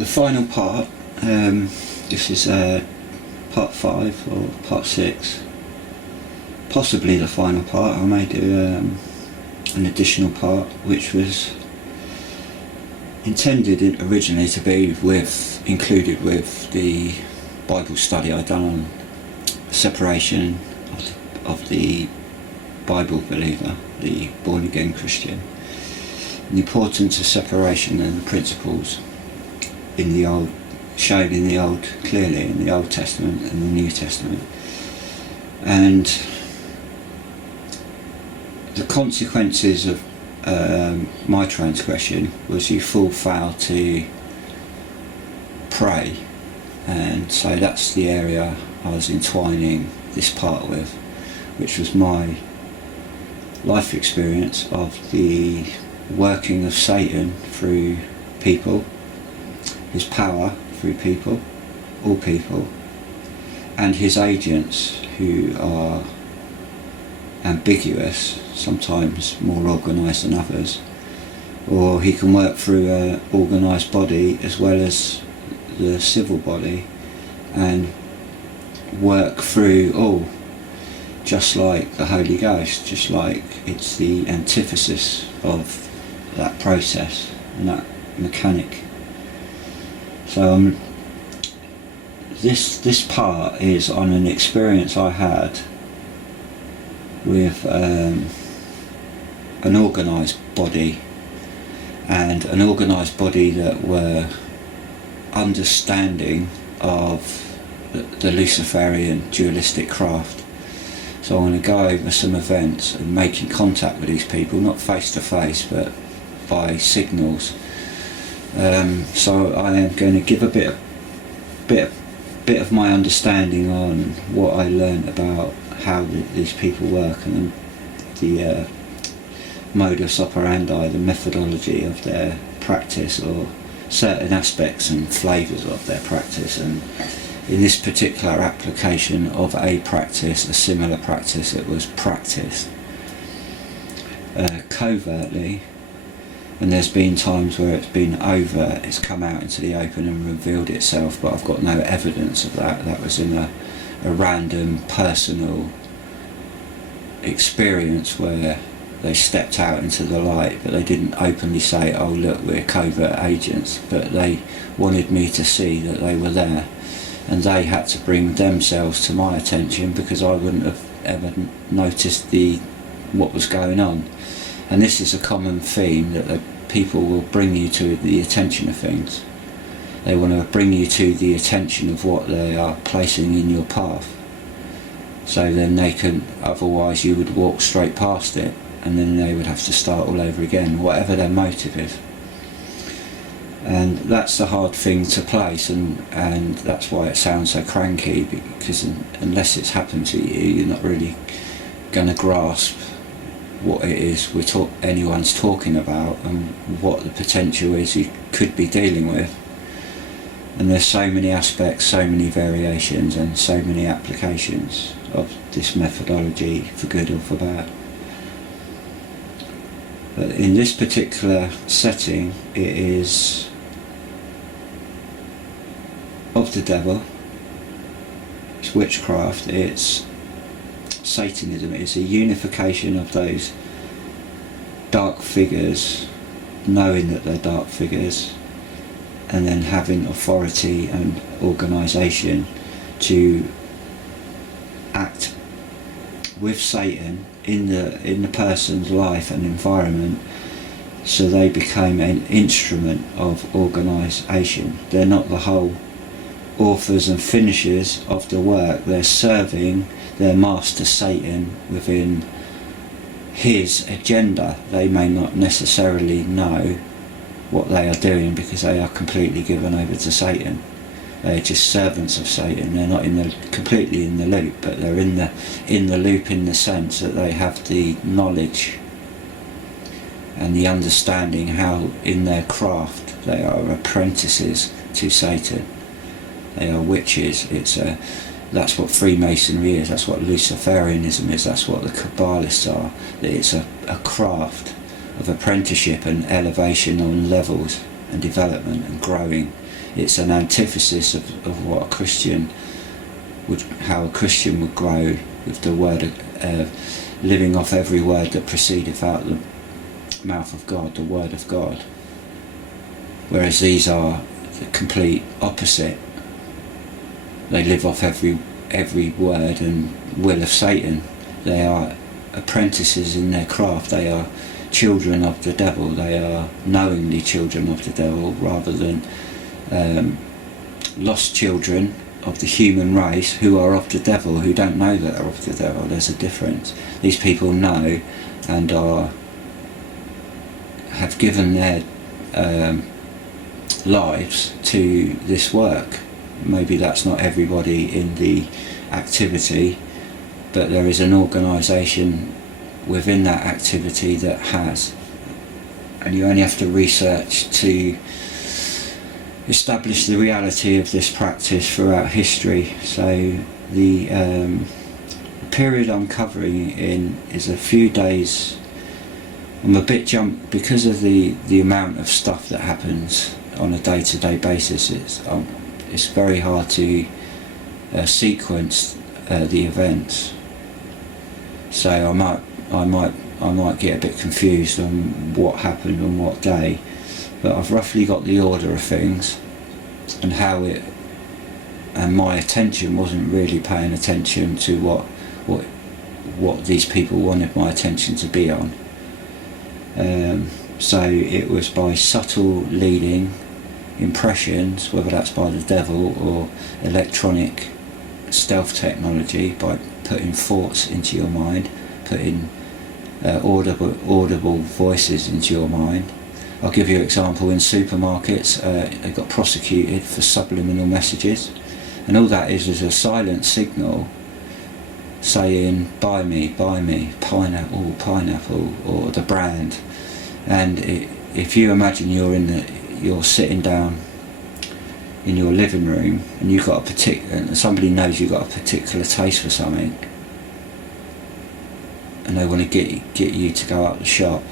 the final part, this is part 5 or part 6, possibly the final part. I may do an additional part which was intended originally to be included with the Bible study I'd done on separation of the Bible believer, the born again Christian, and the importance of separation and the principles in the Old, shown in the Old, clearly in the Old Testament and the New Testament. And the consequences of my transgression was you fall foul to pray, and so that's the area I was entwining this part with, which was my life experience of the working of Satan through people, his power through people, all people, and his agents who are ambiguous, sometimes more organised than others, or he can work through an organised body as well as the civil body and work through all, just like the Holy Ghost, just like it's the antithesis of that process and that mechanic. So this part is on an experience I had with an organised body, and an organised body that were understanding of the Luciferian dualistic craft. So I'm going to go over some events and making contact with these people, not face to face but by signals. So I am going to give a bit of my understanding on what I learned about how these people work and the modus operandi, the methodology of their practice, or certain aspects and flavours of their practice. And in this particular application of a practice, a similar practice, it was practiced covertly, and there's been times where it's been overt, it's come out into the open and revealed itself, but I've got no evidence of that. That was in a random personal experience where they stepped out into the light, but they didn't openly say, oh look, we're covert agents, but they wanted me to see that they were there, and they had to bring themselves to my attention because I wouldn't have ever noticed what was going on. And this is a common theme, that the people will bring you to the attention of things. They want to bring you to the attention of what they are placing in your path, so then they can, otherwise you would walk straight past it and then they would have to start all over again, whatever their motive is. And that's the hard thing to place, and that's why it sounds so cranky, because unless it's happened to you, you're not really going to grasp what it is anyone's talking about and what the potential is you could be dealing with. And there's so many aspects, so many variations and so many applications of this methodology, for good or for bad. But in this particular setting, it is of the devil, it's witchcraft, it's Satanism, it's a unification of those dark figures, knowing that they're dark figures, and then having authority and organisation to act with Satan in the person's life and environment, so they became an instrument of organisation. They're not the whole authors and finishers of the work, they're serving their master Satan within his agenda. They may not necessarily know what they are doing because they are completely given over to Satan. They are just servants of Satan. They're not completely in the loop, but they're in the loop in the sense that they have the knowledge and the understanding how in their craft they are apprentices to Satan. They are witches. That's what Freemasonry is, that's what Luciferianism is, that's what the Kabbalists are. It's a craft of apprenticeship and elevation on levels and development and growing it's an antithesis of what a Christian would, how a Christian would grow with the word, living off every word that proceedeth out the mouth of God, the word of God. Whereas these are the complete opposite. They live off every word and will of Satan. They are apprentices in their craft. They are children of the devil. They are knowingly children of the devil, rather than lost children of the human race who are of the devil, who don't know that they're of the devil. There's a difference. These people know and have given their lives to this work. Maybe that's not everybody in the activity, but there is an organisation within that activity that has, and you only have to research to establish the reality of this practice throughout history. So the period I'm covering in is a few days. I'm a bit jumped because of the amount of stuff that happens on a day-to-day basis. It's very hard to sequence the events. So I might get a bit confused on what happened on what day, but I've roughly got the order of things and how it, and my attention wasn't really paying attention to what these people wanted my attention to be on. So it was by subtle leading impressions, whether that's by the devil or electronic stealth technology, by putting thoughts into your mind, putting audible voices into your mind. I'll give you an example. In supermarkets, they got prosecuted for subliminal messages, and all that is a silent signal saying buy me, pineapple, or the brand. And if you imagine you're sitting down in your living room and you've got somebody knows you've got a particular taste for something, and they want to get you to go out the shop,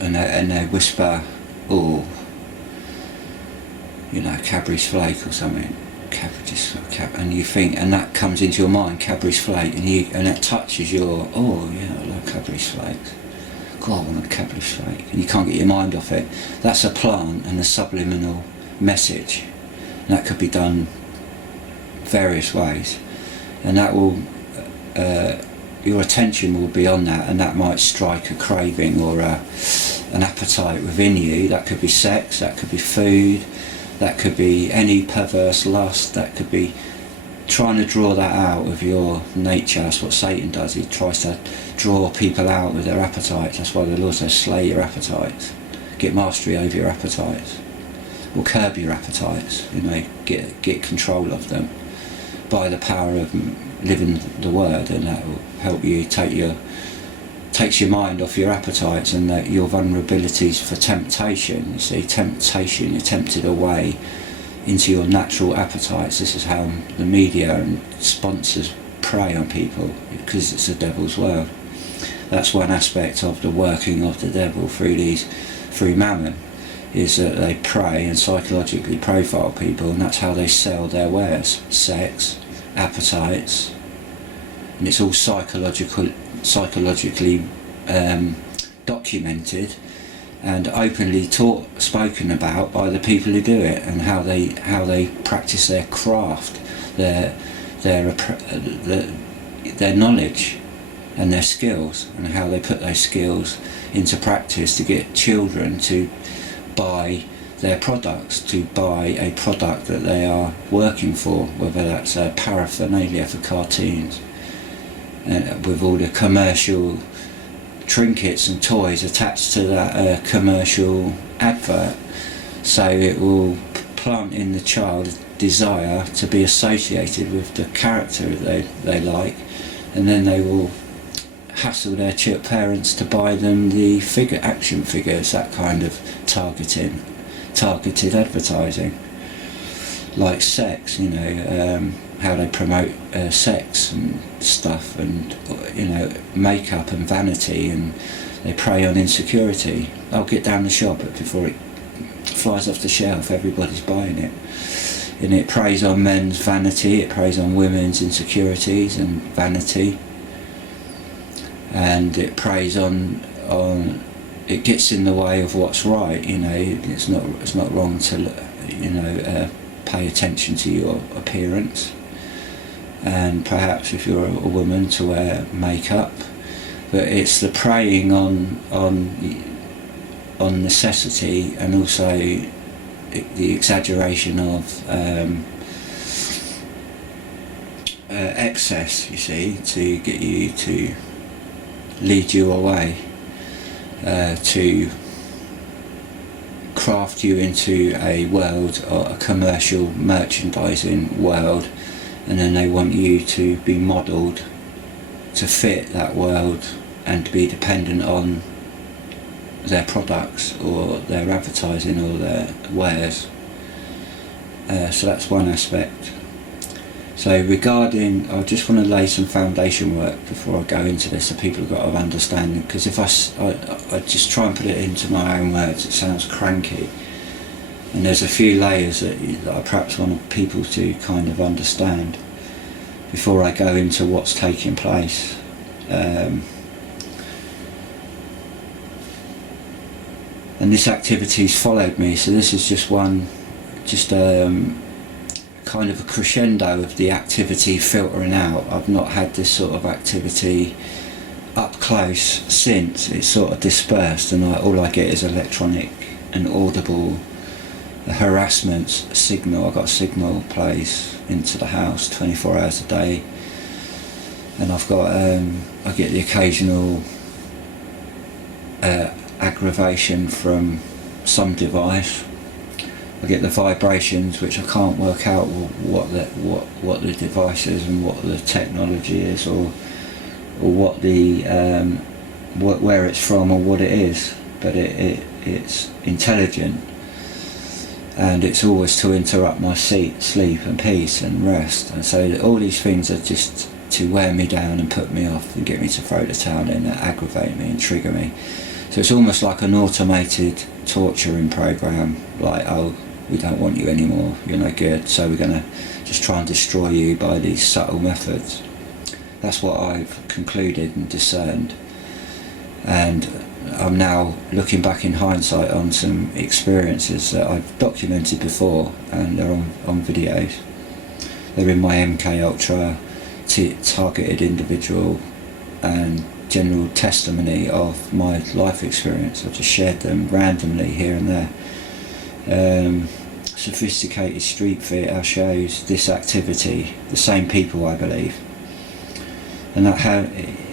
and they whisper, oh, Cadbury's flake or something, and you think, and that comes into your mind, Cadbury's flake, and that touches your, oh yeah, I love Cadbury's flakes. God, I want a Cadbury's flake, and you can't get your mind off it. That's a plant and a subliminal message, and that could be done various ways, and that will your attention will be on that, and that might strike a craving or an appetite within you. That could be sex, that could be food, that could be any perverse lust, that could be trying to draw that out of your nature. That's what Satan does. He tries to draw people out with their appetites. That's why the Lord says slay your appetites, get mastery over your appetites, or curb your appetites, get control of them by the power of living the word, and that will help you takes your mind off your appetites and your vulnerabilities for temptation. You see, temptation, you're tempted away into your natural appetites. This is how the media and sponsors prey on people, because it's the devil's world. That's one aspect of the working of the devil through mammon, is that they prey and psychologically profile people, and that's how they sell their wares. Sex, appetites, and it's all psychologically documented and openly spoken about by the people who do it, and how they practice their craft, their knowledge and their skills, and how they put those skills into practice to get children to buy their products, to buy a product that they are working for, whether that's a paraphernalia for cartoons, with all the commercial trinkets and toys attached to that commercial advert. So it will plant in the child a desire to be associated with the character they like, and then they will hassle their parents to buy them the action figures, that kind of targeted advertising. Like sex, how they promote sex and stuff, and makeup and vanity, and they prey on insecurity. I'll get down the shop, but before flies off the shelf, everybody's buying it. And it preys on men's vanity, it preys on women's insecurities and vanity, and it preys on it gets in the way of what's right. It's not wrong to pay attention to your appearance, and perhaps if you're a woman to wear makeup, but it's the preying on necessity, and also the exaggeration of excess, you see, to get you to lead you away, to craft you into a world, or a commercial merchandising world, and then they want you to be modelled to fit that world and to be dependent on their products or their advertising or their wares. So that's one aspect. So I just want to lay some foundation work before I go into this, so people have got an understanding, because if I just try and put it into my own words, it sounds cranky, and there's a few layers that I perhaps want people to kind of understand before I go into what's taking place. And this activity's followed me, so this is just kind of a crescendo of the activity filtering out. I've not had this sort of activity up close since. It's sort of dispersed, and all I get is electronic and audible harassment signal. I've got a signal plays into the house 24 hours a day, and I've got I get the occasional aggravation from some device. I get the vibrations, which I can't work out what the device is and what the technology is, or what the where it's from or what it is, but it's intelligent, and it's always to interrupt my sleep and peace and rest. And so all these things are just to wear me down and put me off and get me to throw the towel in, and aggravate me and trigger me. So it's almost like an automated torturing program, like, oh, we don't want you anymore, you're no good, so we're going to just try and destroy you by these subtle methods. That's what I've concluded and discerned, and I'm now looking back in hindsight on some experiences that I've documented before, and they're on videos. They're in my MK Ultra targeted individual and general testimony of my life experience. I've just shared them randomly here and there. Sophisticated street theatre shows this activity, the same people, I believe, and that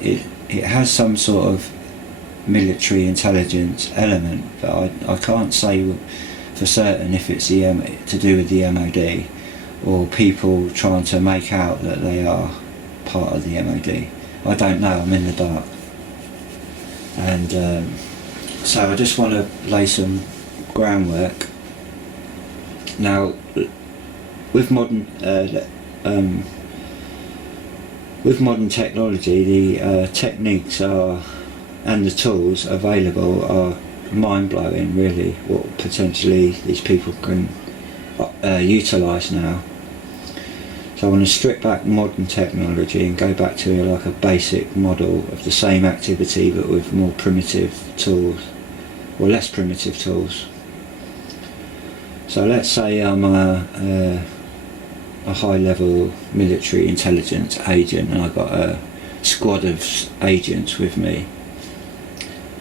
it has some sort of military intelligence element, but I can't say for certain if it's to do with the MOD, or people trying to make out that they are part of the MOD. I don't know, I'm in the dark. And so I just want to lay some groundwork. Now, with modern technology, the techniques and the tools available are mind-blowing, really, what potentially these people can utilise now. So I want to strip back modern technology and go back to like a basic model of the same activity, but with more primitive tools, or less primitive tools. So let's say I'm a high-level military intelligence agent, and I've got a squad of agents with me.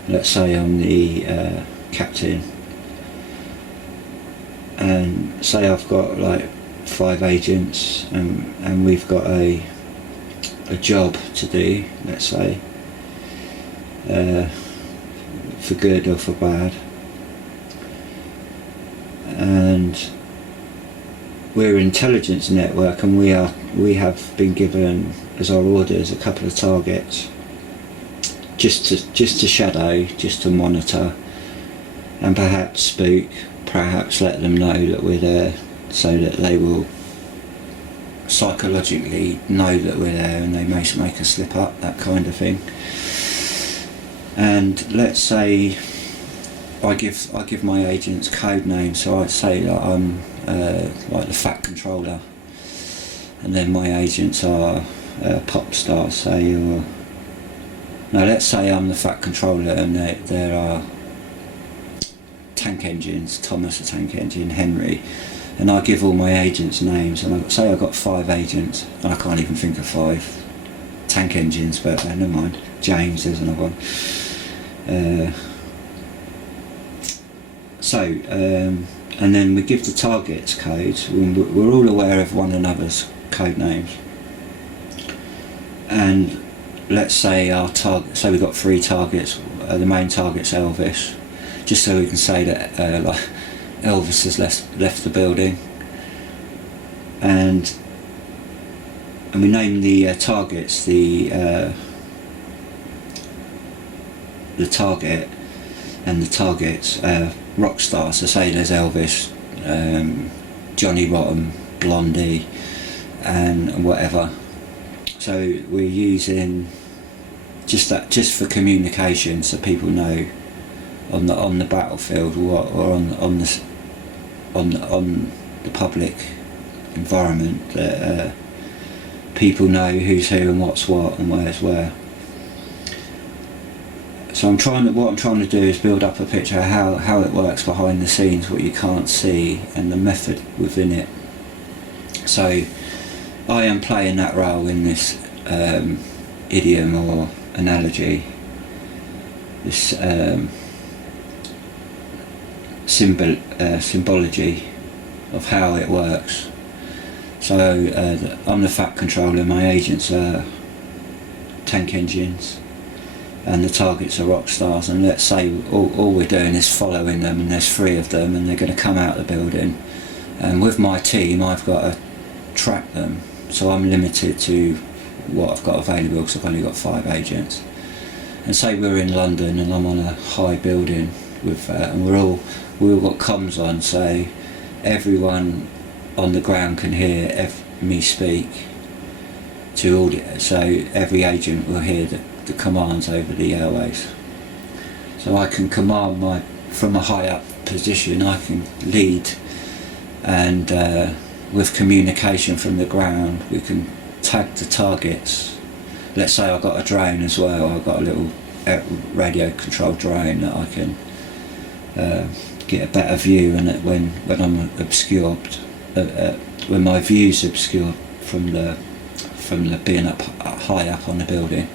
Let's say I'm the captain, and say I've got like 5 agents, and we've got a job to do, let's say, for good or for bad, and we're an intelligence network, and we have been given as our orders a couple of targets, just to shadow, just to monitor, and perhaps spook, perhaps let them know that we're there, so that they will psychologically know that we're there, and they may make us slip up, that kind of thing. And let's say I give my agents code names, so I'd say that I'm like the fat controller, and then my agents are pop stars, say, or no, let's say I'm the fat controller, and there are tank engines, Thomas the tank engine, Henry, and I give all my agents names, and say I've got 5 agents, and I can't even think of 5 tank engines, but never mind. James, there's another one. And then we give the targets codes. We're all aware of one another's code names, and let's say our target. Say we've got 3 targets. The main target's Elvis, just so we can say that like Elvis has left the building, and we name the targets the target and the targets rock stars. So say there's Elvis, Johnny Rotten, Blondie, and whatever. So we're using just for communication, so people know on the battlefield or on the public environment that people know who's who and what's what and where's where. So what I'm trying to do is build up a picture of how it works behind the scenes, what you can't see, and the method within it. So I am playing that role in this idiom or analogy, this symbology of how it works. So I'm the fat controller, my agents are tank engines, and the targets are rock stars, and let's say all we're doing is following them, and there's 3 of them, and they're going to come out of the building, and with my team I've got to track them, so I'm limited to what I've got available because I've only got 5 agents. And say we're in London and I'm on a high building with and we all got comms on, so everyone on the ground can hear me speak to all so every agent will hear the commands over the airways. So I can command from a high up position, I can lead, and with communication from the ground we can tag the targets. Let's say I've got a drone as well, I've got a little radio controlled drone that I can get a better view, and when I'm obscured, when my view's obscured from the being up high up on the building,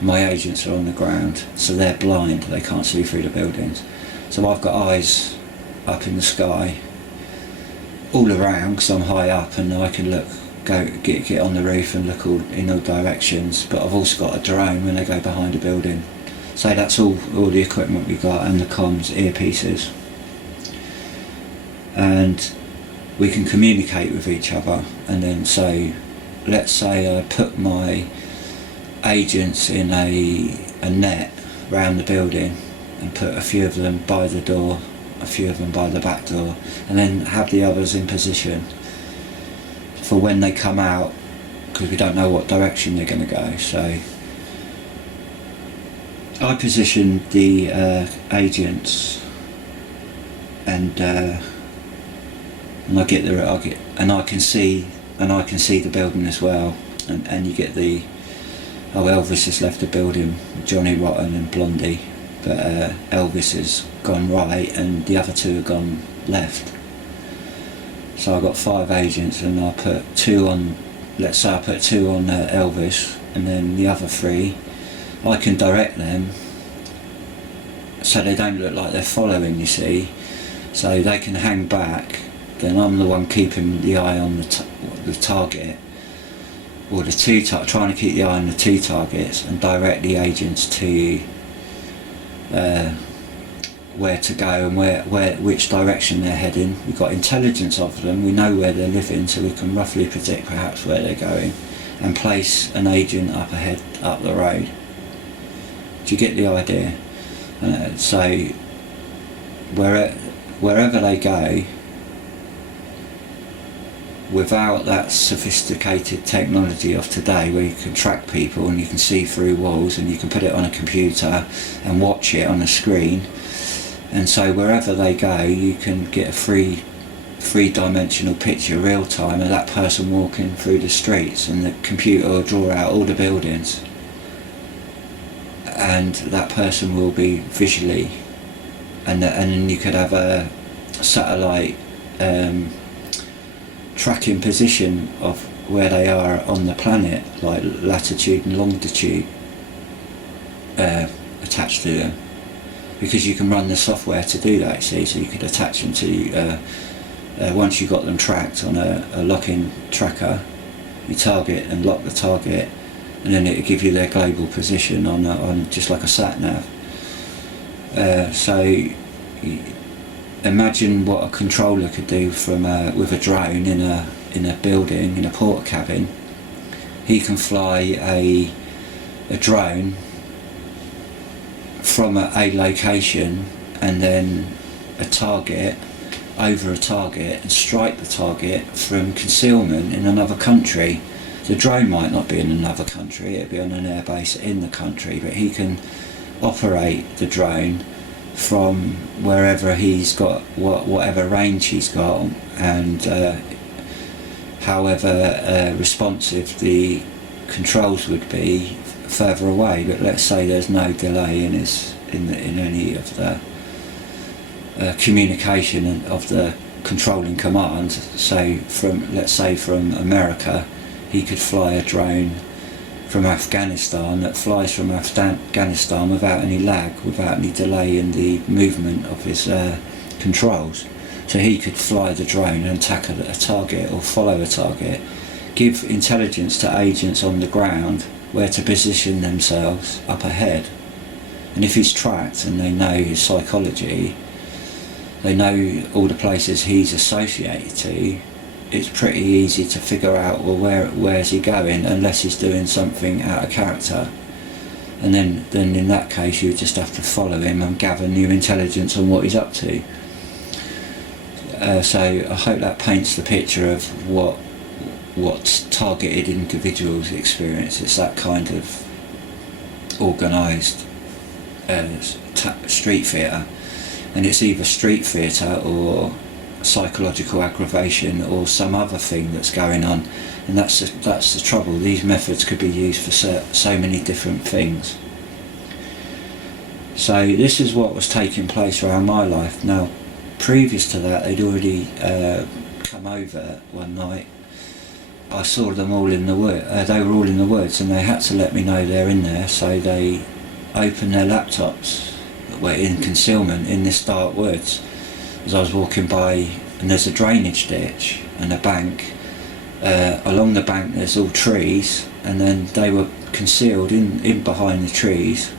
my agents are on the ground, so they're blind, they can't see through the buildings. So I've got eyes up in the sky all around because I'm high up, and I can get on the roof and look in all directions. But I've also got a drone when I go behind a building. So that's all the equipment we got, and the comms, earpieces, and we can communicate with each other. And then let's say I put my agents in a net round the building and put a few of them by the door, a few of them by the back door, and then have the others in position for when they come out, because we don't know what direction they're going to go. So I position the agents, and I can see the building as well, and you get the Elvis has left the building, Johnny Rotten and Blondie, but Elvis has gone right and the other 2 have gone left. So I've got 5 agents, and I put 2 on, let's say I put 2 on Elvis, and then the other 3, I can direct them so they don't look like they're following, you see, so they can hang back. Then I'm the one keeping the eye on the target, or the 2 trying to keep the eye on the 2 targets, and direct the agents to where to go and which direction they're heading. We've got intelligence of them, we know where they're living, so we can roughly predict perhaps where they're going, and place an agent up the road. Do you get the idea? So wherever they go, without that sophisticated technology of today where you can track people and you can see through walls and you can put it on a computer and watch it on a screen, And so wherever they go, you can get a three-dimensional picture real time of that person walking through the streets, and the computer will draw out all the buildings, and that person will be visually, and then you could have a satellite tracking position of where they are on the planet, like latitude and longitude attached to them, because you can run the software to do that, see, so you could attach them to once you got them tracked on a lock-in tracker, you target and lock the target, and then it will give you their global position on just like a sat nav. So imagine what a controller could do from with a drone in a building, in a porta cabin. He can fly a drone from a location and then a target, over a target, and strike the target from concealment in another country. The drone might not be in another country, it'll be on an airbase in the country, but he can operate the drone from wherever he's got, whatever range he's got, and however responsive the controls would be further away. But let's say there's no delay in any of the communication of the controlling command. So let's say from America, he could fly a drone from Afghanistan that flies from Afghanistan without any lag, without any delay in the movement of his controls. So he could fly the drone and attack a target or follow a target, give intelligence to agents on the ground where to position themselves up ahead. And if he's tracked and they know his psychology, they know all the places he's associated to, it's pretty easy to figure out, well, where's he going, unless he's doing something out of character. And then in that case you just have to follow him and gather new intelligence on what he's up to. So I hope that paints the picture of what targeted individuals experience. It's that kind of organised street theatre, and it's either street theatre or psychological aggravation or some other thing that's going on, and that's the trouble. These methods could be used for so many different things. So this is what was taking place around my life. Now, previous to that, they'd already come over one night. I saw them all in the wood. They were all in the woods, and they had to let me know they're in there. So they opened their laptops that were in concealment in this dark woods. As I was walking by, and there's a drainage ditch and a bank. Along the bank there's all trees, and then they were concealed in behind the trees.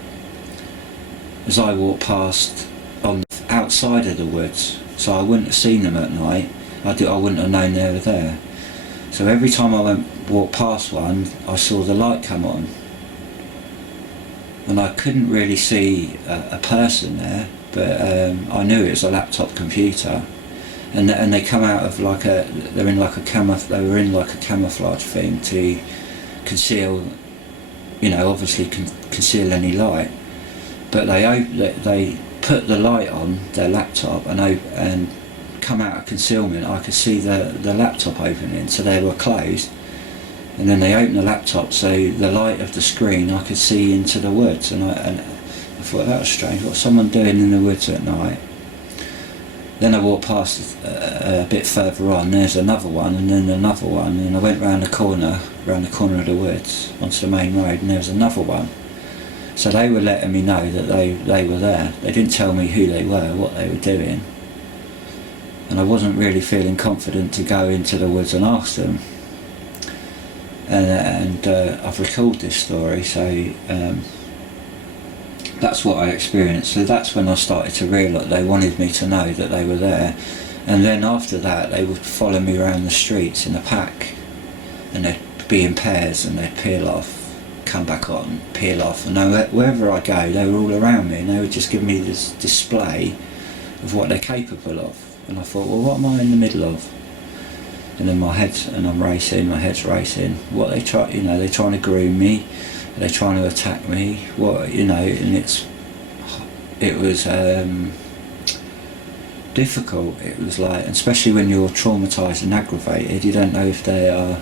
As I walked past on outside of the woods, so I wouldn't have seen them at night. I wouldn't have known they were there. So every time I walked past one, I saw the light come on, and I couldn't really see a person there, but I knew it was a laptop computer, and they come out of they were in like a camouflage thing to conceal, obviously conceal any light. But they put the light on their laptop and come out of concealment. I could see the laptop opening, so they were closed, and then they opened the laptop, so the light of the screen I could see into the woods, and I thought that was strange. What's someone doing in the woods at night? Then I walked past a bit further on, there's another one, and then another one, and I went round the corner of the woods onto the main road, and there was another one. So they were letting me know that they were there. They didn't tell me who they were, what they were doing, and I wasn't really feeling confident to go into the woods and ask them. And I've recalled this story, so that's what I experienced. So that's when I started to realise they wanted me to know that they were there. And then after that, they would follow me around the streets in a pack, and they'd be in pairs, and they'd peel off, come back on, peel off, and wherever I go, they were all around me, and they would just give me this display of what they're capable of. And I thought, well, what am I in the middle of? And then my head's racing. What they're trying to groom me, they're trying to attack me. And it was difficult. It was like, especially when you're traumatised and aggravated, you don't know if they are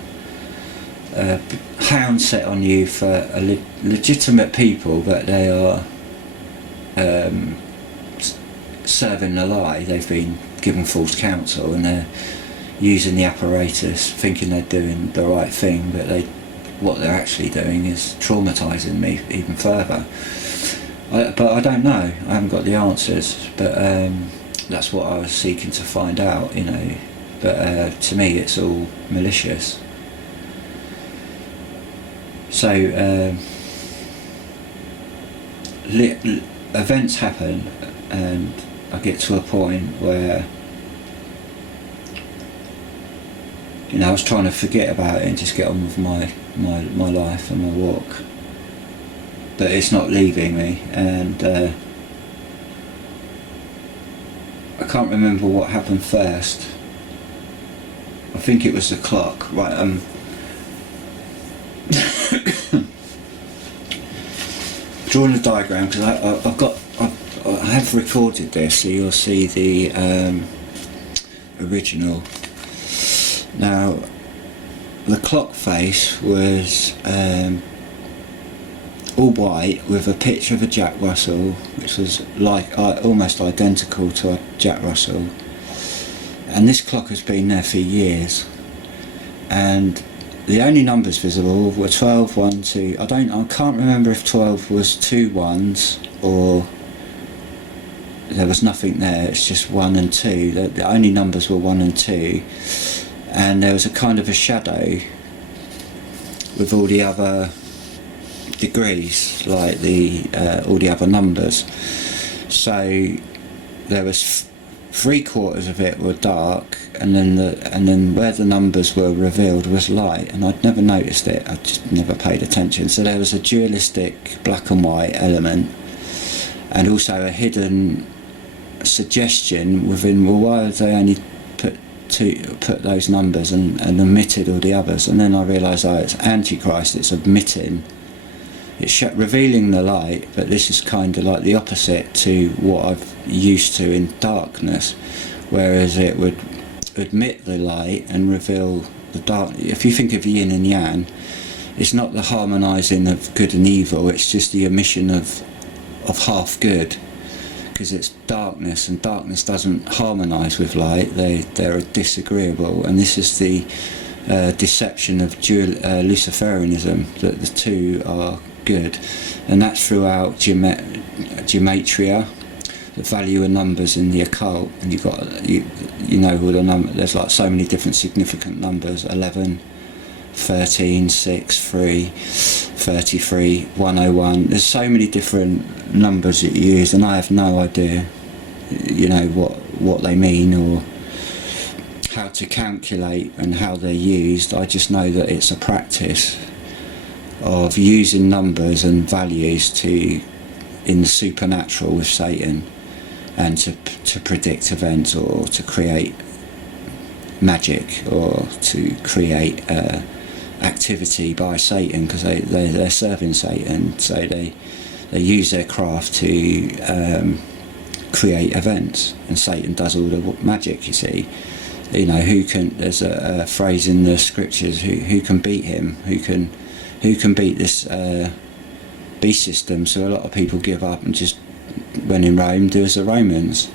hound set on you for legitimate people, but they are serving a lie. They've been given false counsel and they're using the apparatus thinking they're doing the right thing, but what they're actually doing is traumatising me even further. But I don't know, I haven't got the answers, but that's what I was seeking to find out, you know. But to me it's all malicious. So events happen and I get to a point where, you know, I was trying to forget about it and just get on with my life and my walk, but it's not leaving me, and I can't remember what happened first. I think it was the clock, right? Drawing a diagram, because I have recorded this, so you'll see the original. Now, the clock face was all white with a picture of a Jack Russell, which was like almost identical to a Jack Russell. And this clock has been there for years. And the only numbers visible were 12, 1, 2. I can't remember if 12 was 2 1s or there was nothing there. It's just 1 and 2. The only numbers were 1 and 2. And there was a kind of a shadow with all the other degrees, like all the other numbers. So there was 3/4 of it were dark, and then where the numbers were revealed was light, and I'd never noticed it. I just never paid attention. So there was a dualistic black and white element, and also a hidden suggestion within, well, why have they only put those numbers and omitted all the others? And then I realised, it's Antichrist. It's omitting, it's revealing the light, but this is kind of like the opposite to what I've used to in darkness, whereas it would admit the light and reveal the dark. If you think of yin and yang, it's not the harmonising of good and evil, it's just the omission of half good, because it's darkness, and darkness doesn't harmonise with light. They're disagreeable, and this is the deception of Luciferianism, that the two are good, and that's throughout gematria, the value of numbers in the occult. And you know all the numbers. There's like so many different significant numbers: 11, 13, 6, 3, 33, 101. There's so many different numbers that you use, and I have no idea, you know, what they mean or how to calculate and how they're used. I just know that it's a practice of using numbers and values in the supernatural with Satan, and to predict events, or to create magic, or to create activity by Satan, because they're serving Satan. So they use their craft to create events, and Satan does all the magic, you see. You know, there's a phrase in the scriptures, who can beat him, who can beat this beast system. So a lot of people give up and just, when in Rome, do as the Romans,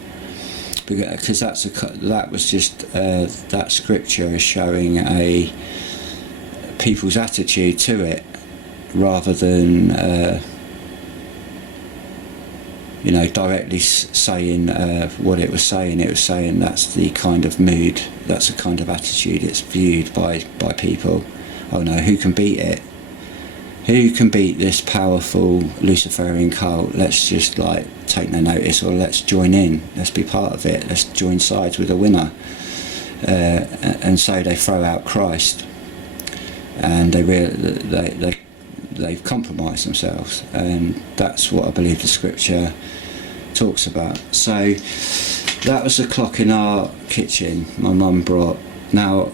because that was just that scripture is showing people's attitude to it, rather than you know, directly saying what it was saying. It was saying that's the kind of mood, that's the kind of attitude it's viewed by people. Oh no, who can beat it? Who can beat this powerful Luciferian cult? Let's just like take no notice, or let's join in, let's be part of it, let's join sides with the winner. And so they throw out Christ, and they've compromised themselves, and that's what I believe the scripture talks about. So that was the clock in our kitchen my mum brought. Now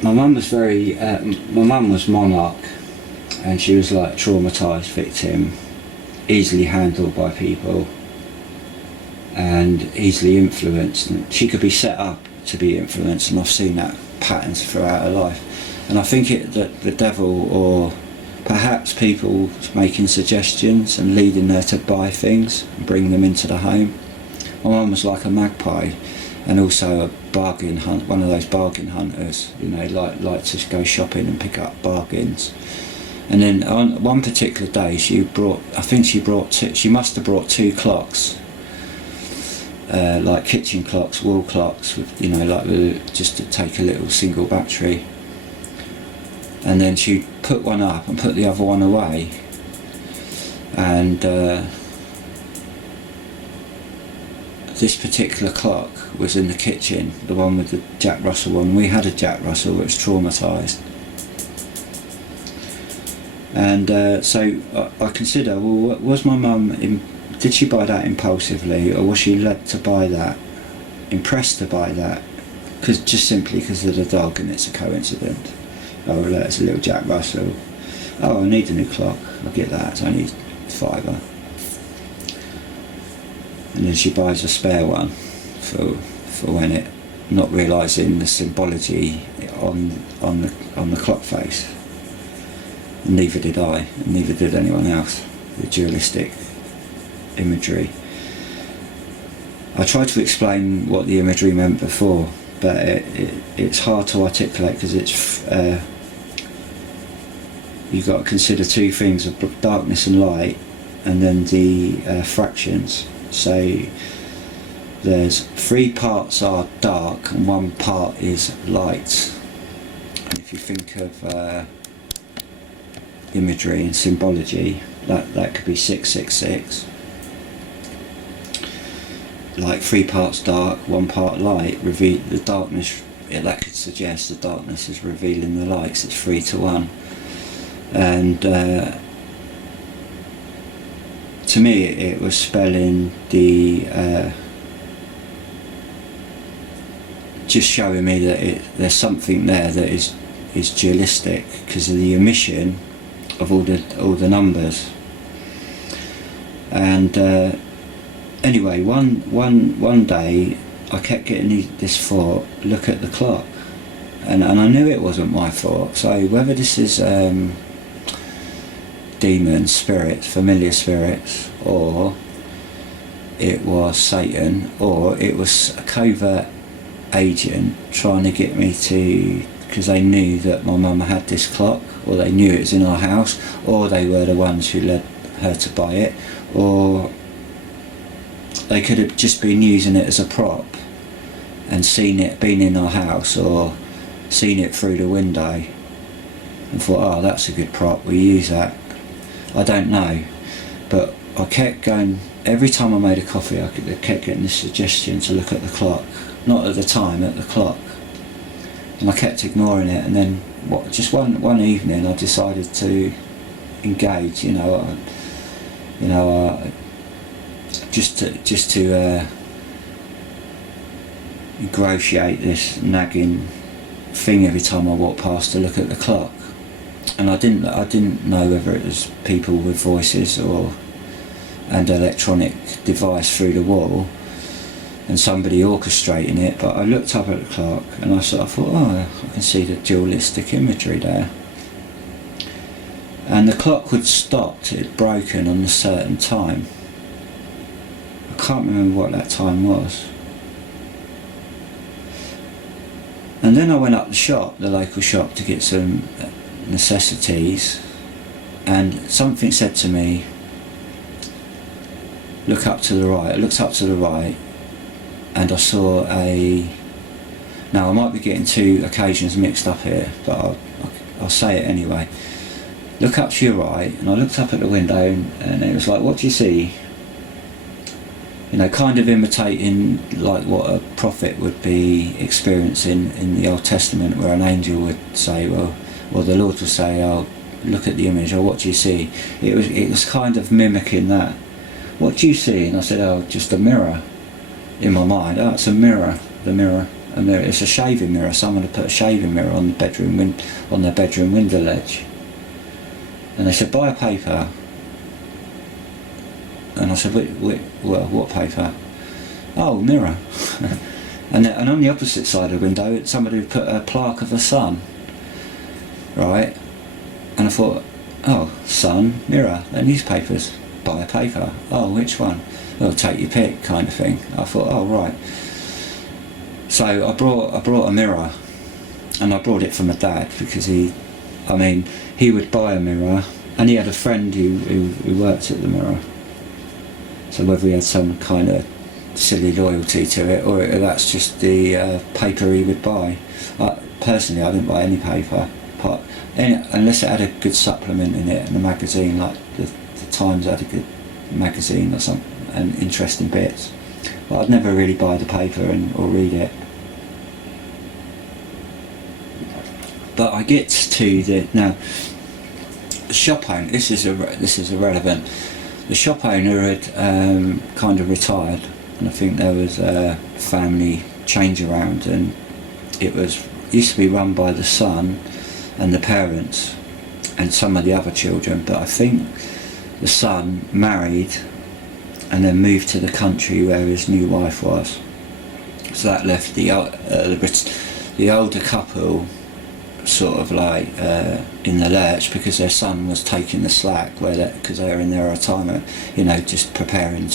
my mum was my mum was monarch, and she was like traumatised victim, easily handled by people, and easily influenced. And she could be set up to be influenced, and I've seen that patterns throughout her life. And I think that the devil, or perhaps people making suggestions and leading her to buy things and bring them into the home. My mum was like a magpie, and also a bargain hunt, one of those bargain hunters, you know, like to go shopping and pick up bargains. And then on one particular day, she must have brought 2 clocks, like kitchen clocks, wall clocks, with, you know, like just to take a little single battery. And then she put one up and put the other one away. And this particular clock was in the kitchen, the one with the Jack Russell one. We had a Jack Russell that was traumatised. And so I consider, well, was my mum, did she buy that impulsively, or was she led to buy that, impressed to buy that, just simply because of the dog and it's a coincidence? Oh, look, it's a little Jack Russell. Oh, I need a new clock. I'll get that. It's only £5. And then she buys a spare one for when it, not realising the symbology on the clock face. And neither did I, and neither did anyone else. The dualistic imagery. I tried to explain what the imagery meant before, but it's hard to articulate, because it's you've got to consider 2 things: of darkness and light, and then the fractions. So there's 3 parts are dark and 1 part is light. And if you think of imagery and symbology, that could be 666. Like 3 parts dark, 1 part light. Reveal the darkness. That could suggest the darkness is revealing the lights. It's 3 to 1. And to me, it was spelling the just showing me that there's something there that is dualistic, because of the omission of all the numbers. And anyway, one day I kept getting this thought: look at the clock, and I knew it wasn't my thought. So whether this is demons, spirits, familiar spirits, or it was Satan, or it was a covert agent trying to get me to, because they knew that my mum had this clock, or they knew it was in our house, or they were the ones who led her to buy it, or they could have just been using it as a prop and seen it being in our house, or seen it through the window and thought, oh, that's a good prop, we use that. I don't know, but I kept going. Every time I made a coffee, I kept getting this suggestion to look at the clock. Not at the time, at the clock. And I kept ignoring it, and then just one evening I decided to engage, just to ingratiate this nagging thing every time I walked past to look at the clock. And I didn't know whether it was people with voices and electronic device through the wall and somebody orchestrating it, but I looked up at the clock and I thought, oh, I can see the dualistic imagery there. And the clock had stopped, it had broken on a certain time. I can't remember what that time was. And then I went up the local shop, to get some necessities, and something said to me, look up to the right. I looked up to the right, and I saw now I might be getting 2 occasions mixed up here, but I'll say it anyway. Look up to your right, and I looked up at the window, and it was like, what do you see? Kind of imitating like what a prophet would be experiencing in the Old Testament, where an angel would say, well, the Lord will say, oh, look at the image, or what do you see? It was kind of mimicking that. What do you see? And I said, oh, just a mirror. In my mind, oh, it's a mirror. A mirror. It's a shaving mirror. Someone had put a shaving mirror on their bedroom window ledge. And they said, buy a paper. And I said, well, what paper? oh, mirror. and on the opposite side of the window, somebody had put a plaque of the sun, right? And I thought, oh, sun, mirror, they're newspapers, buy a paper. Oh, which one? Well, take your pick, kind of thing. I thought, oh, right. So I brought a mirror, and I brought it for my dad because he would buy a mirror, and he had a friend who worked at the mirror. So whether he had some kind of silly loyalty to it, or that's just the paper he would buy. Personally, I didn't buy any paper, unless it had a good supplement in it and a magazine, like the Times had a good magazine or something, and interesting bits. But I'd never really buy the paper or read it. But I get to the shop owner. This is irrelevant. The shop owner had kind of retired, and I think there was a family change around, and it used to be run by the son and the parents and some of the other children. But I think the son married and then moved to the country where his new wife was. So that left the older couple sort of like in the lurch, because their son was taking the slack because they were in their retirement, just preparing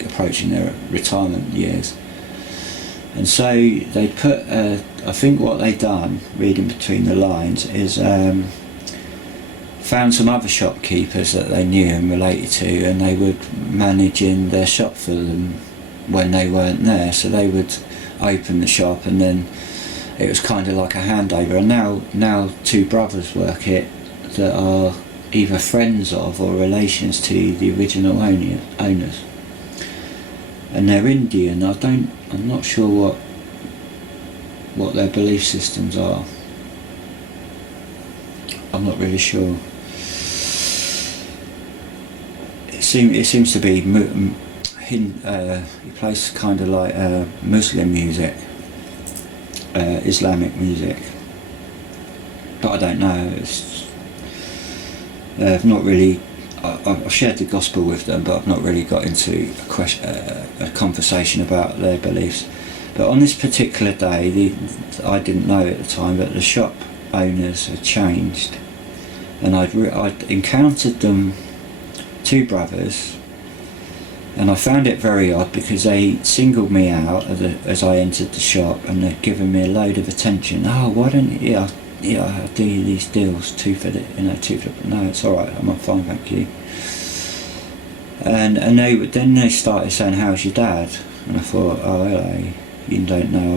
approaching their retirement years. And so they put I think what they done, reading between the lines, is found some other shopkeepers that they knew and related to, and they would manage in their shop for them when they weren't there. So they would open the shop, and then it was kind of like a handover. And now two brothers work it that are either friends of or relations to the original owners. And they're Indian. I'm not sure what their belief systems are. I'm not really sure. It seems to be he plays kind of like Muslim music, Islamic music, but I don't know. I've not really. I've shared the gospel with them, but I've not really got into a conversation about their beliefs. But on this particular day, I didn't know at the time, but the shop owners had changed, and I'd encountered them, two brothers, and I found it very odd because they singled me out as I entered the shop, and they'd given me a load of attention. Oh, why don't you? I'll do these deals, two for no, it's all right. I'm fine, thank you. And then they started saying, "How's your dad?" And I thought, "Oh, hello. You don't know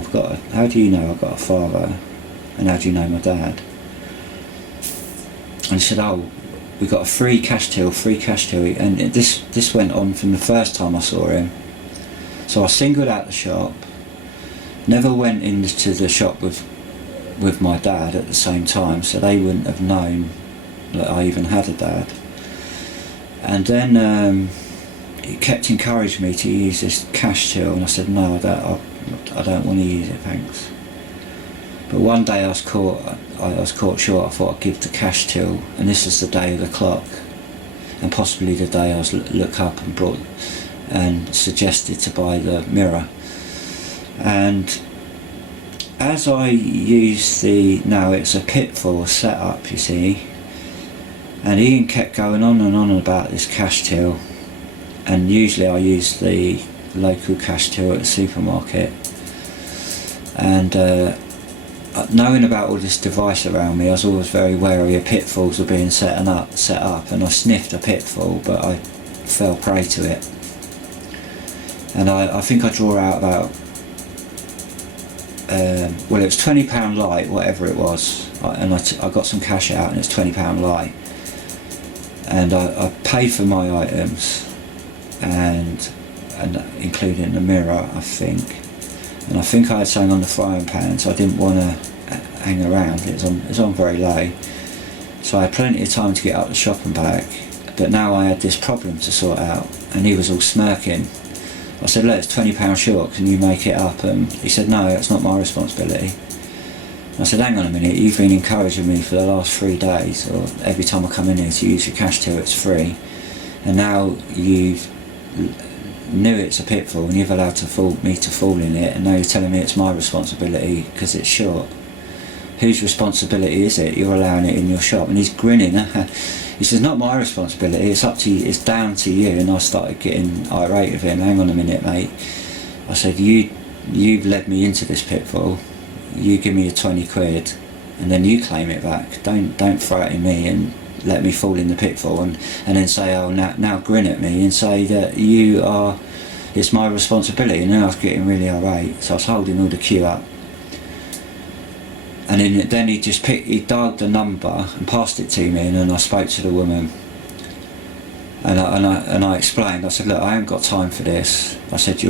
how do you know I've got a father? And how do you know my dad?" And he said, "Oh, we got a free cash till. And this went on from the first time I saw him. So I singled out the shop, never went into the shop with my dad at the same time, so they wouldn't have known that I even had a dad. And then he kept encouraging me to use this cash till, and I said, no, I don't want to use it, thanks. But one day I was caught short. I thought I'd give the cash till, and this is the day of the clock, and possibly the day I was look up and suggested to buy the mirror. And as I used it's a pitfall set up, you see, and Ian kept going on and on about this cash till, and usually I use the local cash till at the supermarket, and knowing about all this device around me, I was always very wary of pitfalls of being set up, and I sniffed a pitfall, but I fell prey to it. And I think I draw out about it was £20 light, whatever it was, and I got some cash out, and it's £20 light, and I paid for my items, and including the mirror, I think, and I think I had something on the frying pan, so I didn't want to hang around. It was on very low, so I had plenty of time to get up the shop and back. But now I had this problem to sort out, and he was all smirking. I said, look, it's £20 short, can you make it up? And he said, no, it's not my responsibility. I said, hang on a minute, you've been encouraging me for the last 3 days, or every time I come in here to use your cash till it's free, and now you've knew it's a pitfall, and you've allowed me to fall in it, and now you're telling me it's my responsibility because it's short. Whose responsibility is it? You're allowing it in your shop. And he's grinning. He says, not my responsibility, it's up to you, it's down to you. And I started getting irate with him. Hang on a minute, mate. I said, you've led me into this pitfall. You give me your 20 quid and then you claim it back. Don't throw it at me and let me fall in the pitfall and then say, oh, now grin at me and say that it's my responsibility. And then I was getting really irate. So I was holding all the queue up. And then he dialed the number and passed it to me, and then I spoke to the woman, and I explained. I said, look, I haven't got time for this. I said,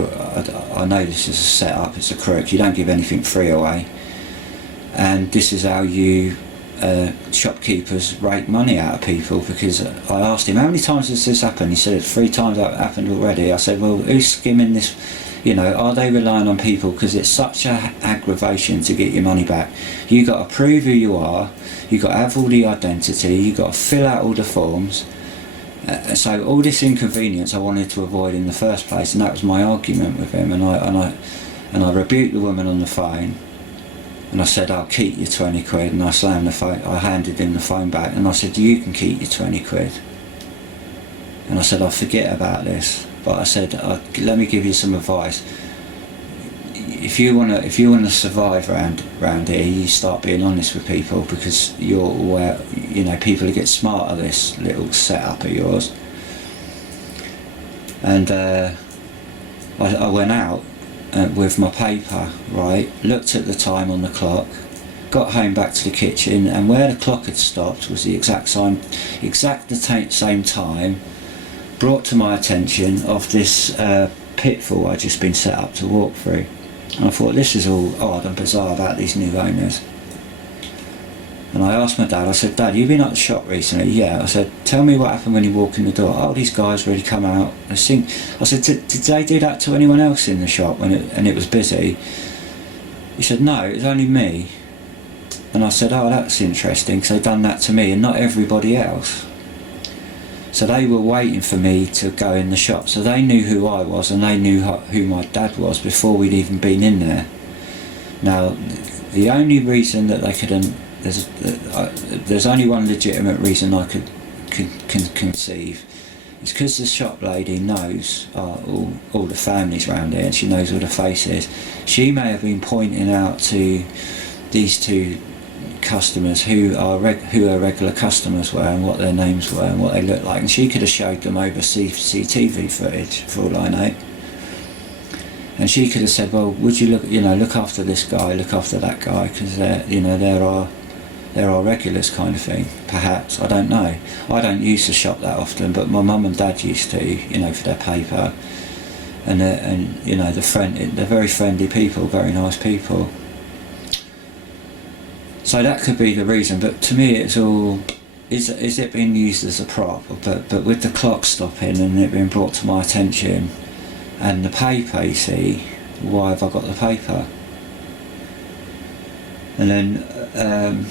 I know this is a setup, it's a crook. You don't give anything free away, and this is how you shopkeepers rake money out of people. Because I asked him, how many times has this happened? He said, 3 times that happened already. I said, well, who's skimming this? Are they relying on people? Because it's such an aggravation to get your money back. You got to prove who you are, you got to have all the identity, you got to fill out all the forms. So all this inconvenience I wanted to avoid in the first place, and that was my argument with him. And I rebuked the woman on the phone, and I said, I'll keep your 20 quid. And I slammed the phone. I handed him the phone back, and I said, you can keep your 20 quid. And I said, I'll forget about this. But I said, let me give you some advice. If you wanna survive around here, you start being honest with people, because you're aware, people get smart at this little setup of yours. And I went out with my paper, right? Looked at the time on the clock, got home back to the kitchen, and where the clock had stopped was the exact same time brought to my attention of this pitfall I'd just been set up to walk through. And I thought, this is all odd and bizarre about these new owners. And I asked my dad, I said, Dad, you've been at the shop recently? Yeah. I said, tell me what happened when you walk in the door. Oh, these guys really come out. I said, did they do that to anyone else in the shop and it was busy? He said, no, it was only me. And I said, oh, that's interesting, because they've done that to me and not everybody else. So they were waiting for me to go in the shop. So they knew who I was, and they knew who my dad was before we'd even been in there. Now, the only reason that they couldn't, there's only one legitimate reason I could conceive. It's because the shop lady knows all the families around here, and she knows all the faces. She may have been pointing out to these 2 customers who her regular customers were, and what their names were and what they looked like, and she could have showed them over CCTV footage for all I know. And she could have said, well, would you look after this guy, look after that guy, because there are regulars, kind of thing. Perhaps, I don't know. I don't use the shop that often, but my mum and dad used to, for their paper, and they're very friendly people, very nice people. So that could be the reason, but to me it's all, is it being used as a prop? But with the clock stopping and it being brought to my attention, and the paper, you see, why have I got the paper? And then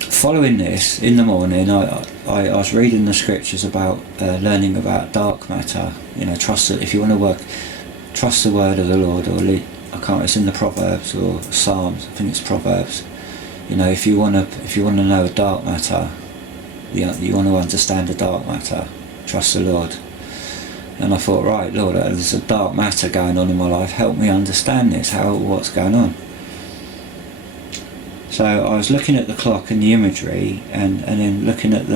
following this, in the morning, I was reading the scriptures about learning about dark matter. Trust it, if you want to work, trust the word of the Lord, or it's in the Proverbs or Psalms, I think it's Proverbs. If you want to know dark matter, you want to understand the dark matter, trust the Lord. And I thought, right, Lord, there's a dark matter going on in my life, help me understand this, what's going on. So I was looking at the clock and the imagery, and then looking at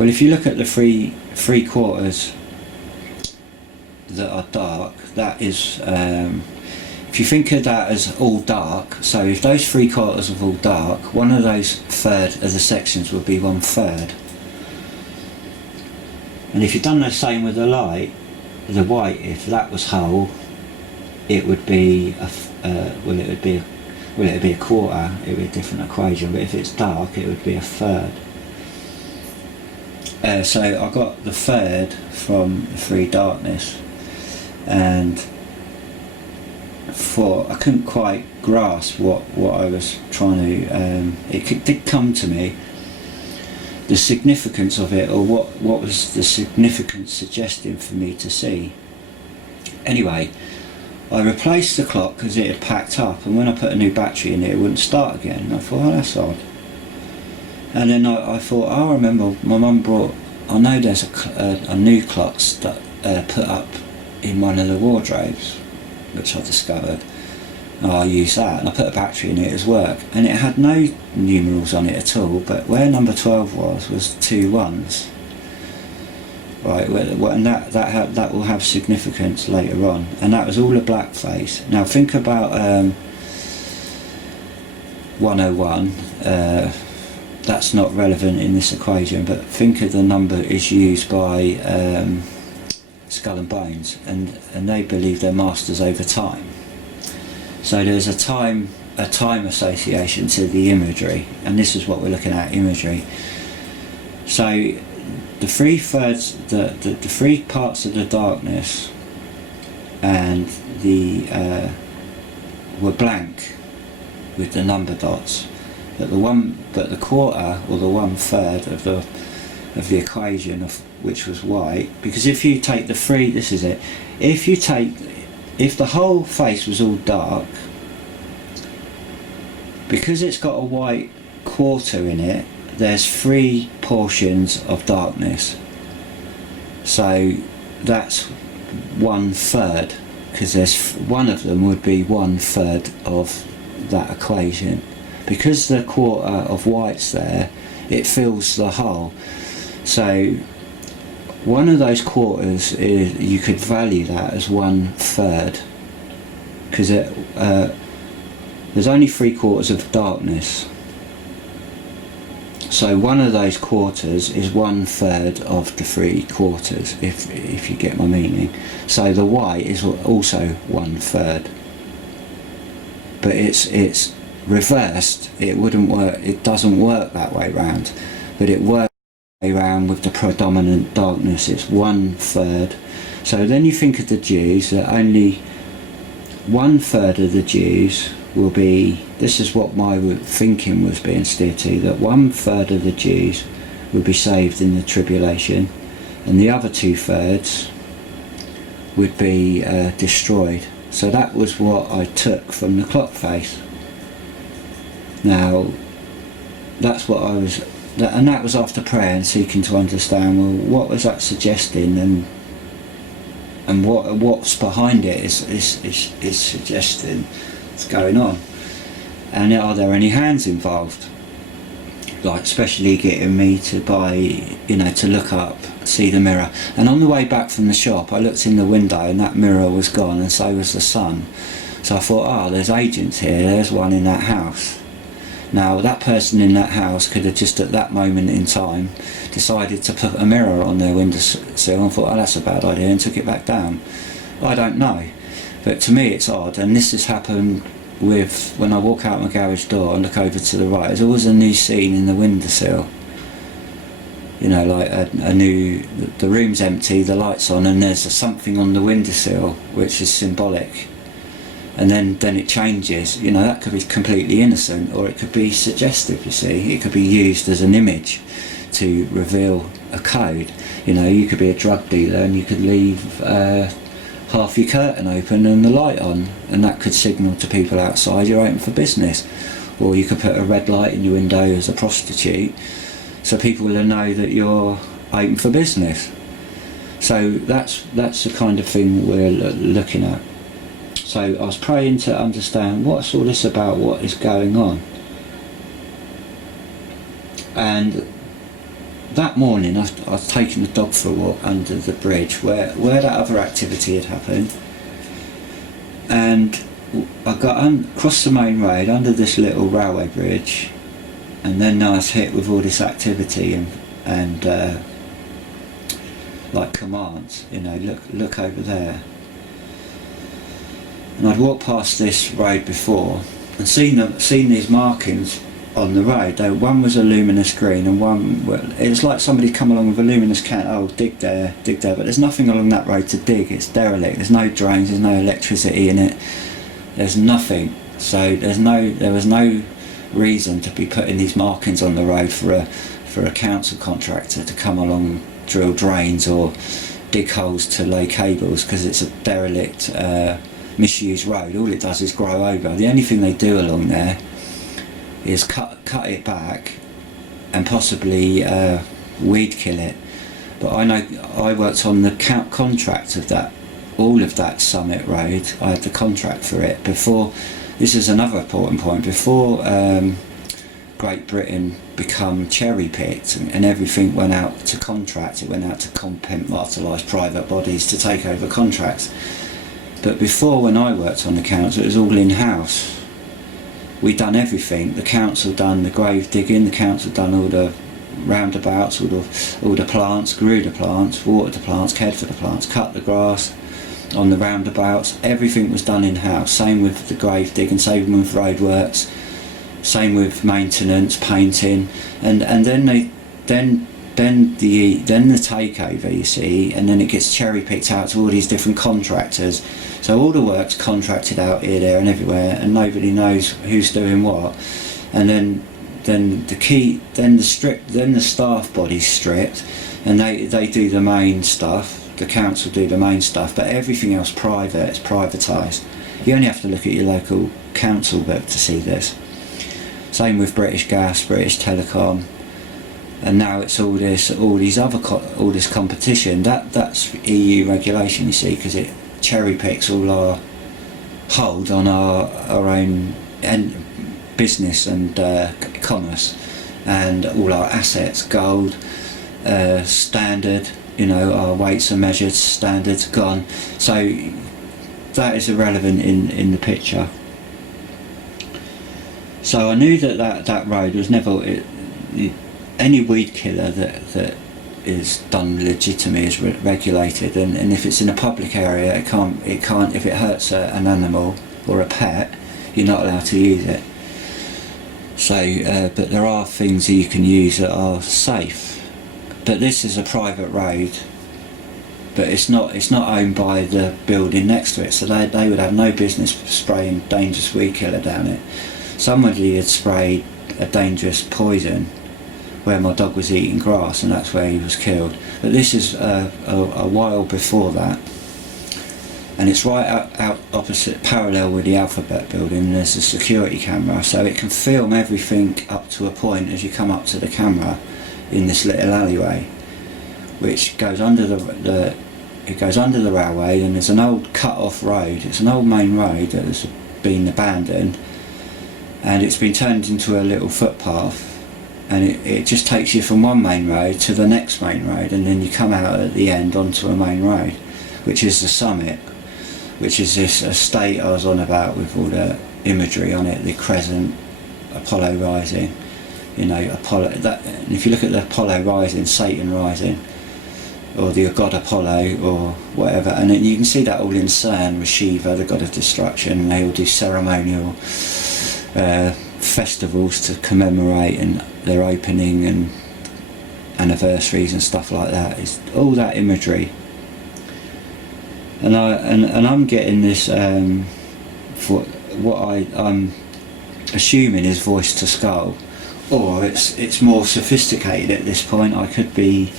if you look at the three quarters that are dark, that is, if you think of that as all dark, so if those 3 quarters are all dark, one of those third of the sections would be 1/3. And if you've done the same with the light, the white, if that was whole, it would be it would be a quarter. It would be a different equation. But if it's dark, it would be 1/3. So I got the 1/3 from the 3 darkness, and I couldn't quite grasp what I was trying to. It did come to me, the significance of it, or what was the significance suggesting for me to see. Anyway, I replaced the clock because it had packed up, and when I put a new battery in it wouldn't start again. And I thought, oh, that's odd. And then I thought, oh, I remember my mum brought, I know there's a new clock that put up in one of the wardrobes, which I discovered. And I used that, and I put a battery in it as work, and it had no numerals on it at all, but where number 12 was 2 1s. Right, and that will have significance later on, and that was all a black face. Now think about 101. That's not relevant in this equation, but think of the number is used by Skull and Bones, and they believe they're masters over time. So there's a time association to the imagery, and this is what we're looking at, imagery. So the 3/3, the 3 parts of the darkness, and were blank with the number dots, but the quarter, or the 1/3 of the equation, of which was white, because if you take the 3, this is it. If the whole face was all dark, because it's got a white quarter in it, there's 3 portions of darkness. So that's 1/3, because there's one of them would be 1/3 of that equation. Because the quarter of white's there, it fills the whole. So one of those quarters is, you could value that as 1/3, because there's only 3/4 of darkness. So one of those quarters is 1/3 of the 3/4, if you get my meaning. So the white is also 1/3, but it's reversed. It wouldn't work. It doesn't work that way round, but it works around with the predominant darkness. It's 1/3. So then you think of the Jews, that only 1/3 of the Jews will be, this is what my thinking was being steered to, that 1/3 of the Jews will be saved in the tribulation, and the other 2/3 would be destroyed. So that was what I took from the clock face. Now that's what I was, and that was after prayer and seeking to understand, well, what was that suggesting, and what's behind it is suggesting what's going on, and are there any hands involved, like especially getting me to to look up, see the mirror. And on the way back from the shop I looked in the window and that mirror was gone, and so was the sun. So I thought, oh, there's agents here, there's one in that house. Now that person in that house could have just at that moment in time decided to put a mirror on their windowsill and thought, oh, that's a bad idea, and took it back down. I don't know, but to me it's odd. And this has happened with, when I walk out my garage door and look over to the right, there's always a new scene in the windowsill. Like the room's empty, the light's on, and there's something on the windowsill which is symbolic. And then it changes. That could be completely innocent, or it could be suggestive, you see. It could be used as an image to reveal a code. You could be a drug dealer and you could leave half your curtain open and the light on, and that could signal to people outside you're open for business. Or you could put a red light in your window as a prostitute, so people will know that you're open for business. So that's the kind of thing we're looking at. So I was praying to understand what's all this about, what is going on. And that morning I was taking the dog for a walk under the bridge where that other activity had happened, and I got across the main road under this little railway bridge, and then I was hit with all this activity and like commands, look over there. And I'd walked past this road before and seen these markings on the road. One was a luminous green, and one, it was like somebody come along with a luminous can. Oh, dig there, but there's nothing along that road to dig. It's derelict. There's no drains. There's no electricity in it. There's nothing. So there was no reason to be putting these markings on the road for a council contractor to come along, drill drains or dig holes to lay cables because it's a derelict, misused road. All it does is grow over. The only thing they do along there is cut it back and possibly weed kill it. But I know I worked on the contract of that, all of that Summit Road. I had the contract for it before. This is another important point. Before Great Britain become cherry picked and everything went out to contract, it went out to compartmentalised private bodies to take over contracts. But before, when I worked on the council, it was all in-house. We'd done everything. The council done the grave digging, the council done all the roundabouts, all the plants, grew the plants, watered the plants, cared for the plants, cut the grass on the roundabouts. Everything was done in-house. Same with the grave digging, same with roadworks, same with maintenance, painting, and then the takeover, you see, and then it gets cherry picked out to all these different contractors. So all the work's contracted out here, there, and everywhere, and nobody knows who's doing what. And then the staff body's stripped, and they do the main stuff. The council do the main stuff, but everything else private, it's privatised. You only have to look at your local council book to see this. Same with British Gas, British Telecom, and now it's all this competition. That's EU regulation, you see, because it cherry picks all our hold on our own business and commerce, and all our assets, gold, standard. Our weights are measured, standards gone. So that is irrelevant in the picture. So I knew that road was never any weed killer that is done legitimately is regulated, and if it's in a public area, it can't. If it hurts an animal or a pet, you're not allowed to use it. So, but there are things that you can use that are safe. But this is a private road, but it's not owned by the building next to it, so they would have no business spraying dangerous weed killer down it. Somebody had sprayed a dangerous poison where my dog was eating grass, and that's where he was killed. But this is a while before that, and it's right out opposite, parallel with the Alphabet building, and there's a security camera, so it can film everything up to a point as you come up to the camera in this little alleyway, which goes under the railway, and there's an old cut-off road. It's an old main road that has been abandoned, and it's been turned into a little footpath, and it just takes you from one main road to the next main road, and then you come out at the end onto a main road, which is the Summit, which is this estate I was on about with all the imagery on it, the crescent, Apollo rising. Apollo. And if you look at the Apollo rising, Satan rising, or the god Apollo, or whatever, and then you can see that all in CERN with Shiva, the god of destruction, and they all do ceremonial festivals to commemorate and their opening and anniversaries and stuff like that. It's all that imagery, and I'm getting this for what I'm assuming is voice to skull. Or it's more sophisticated at this point. I could be,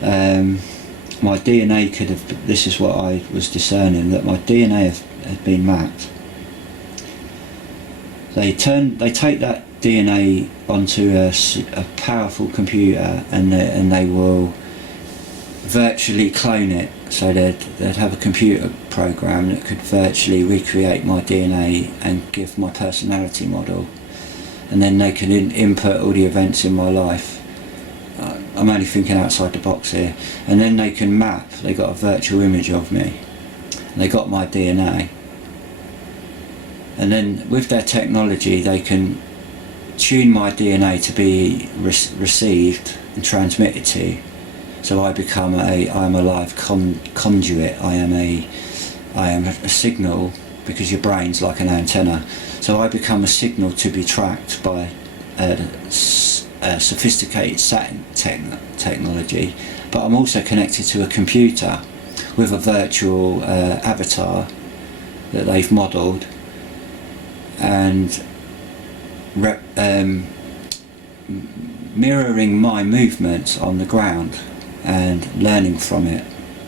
my DNA could have, this is what I was discerning, that my DNA had been mapped. They take that DNA onto a powerful computer, and they will virtually clone it. So they'd have a computer program that could virtually recreate my DNA and give my personality model. And then they can input all the events in my life. I'm only thinking outside the box here. And then they can map, they got a virtual image of me, and they got my DNA. And then with their technology, they can tune my DNA to be received and transmitted to. So I become I'm a live conduit. I am a signal, because your brain's like an antenna. So I become a signal to be tracked by sophisticated Saturn technology, but I'm also connected to a computer with a virtual avatar that they've modelled, and mirroring my movements on the ground and learning from it.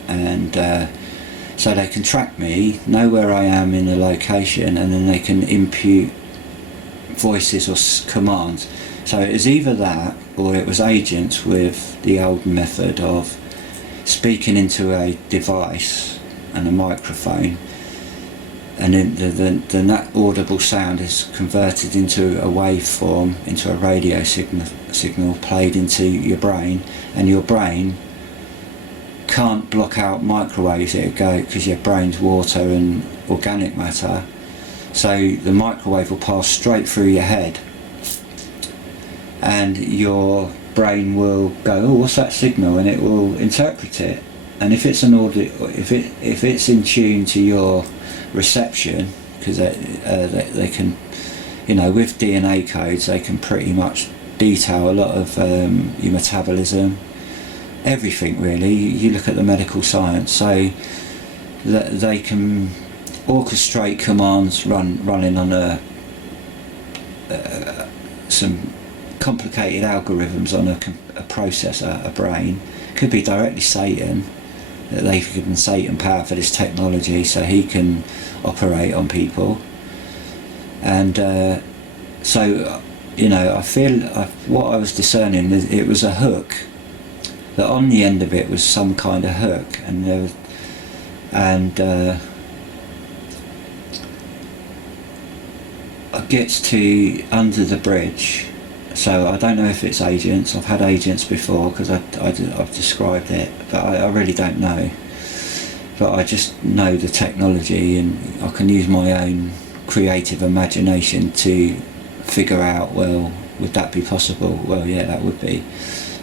and so they can track me, know where I am in the location, and then they can impute voices or commands. So it was either that, or it was agents with the old method of speaking into a device and a microphone, and then that audible sound is converted into a waveform, into a radio signal played into your brain, and your brain can't block out microwaves that go, because your brain's water and organic matter, so the microwave will pass straight through your head, and your brain will go, oh, what's that signal, and it will interpret it. And if it's an audio, if it's in tune to your reception, because they can, you know, with DNA codes they can pretty much detail a lot of your metabolism, everything really. You look at the medical science, so that they can orchestrate commands running on some complicated algorithms on a processor, a brain. Could be directly Satan, that they've given Satan power for this technology so he can operate on people. And so, you know, I feel what I was discerning, it was a hook, that on the end of it was some kind of hook, and there was, I get to under the bridge. So I don't know if it's agents. I've had agents before because I've described it, but I really don't know. But I just know the technology, and I can use my own creative imagination to figure out, well, would that be possible? Well, yeah, that would be.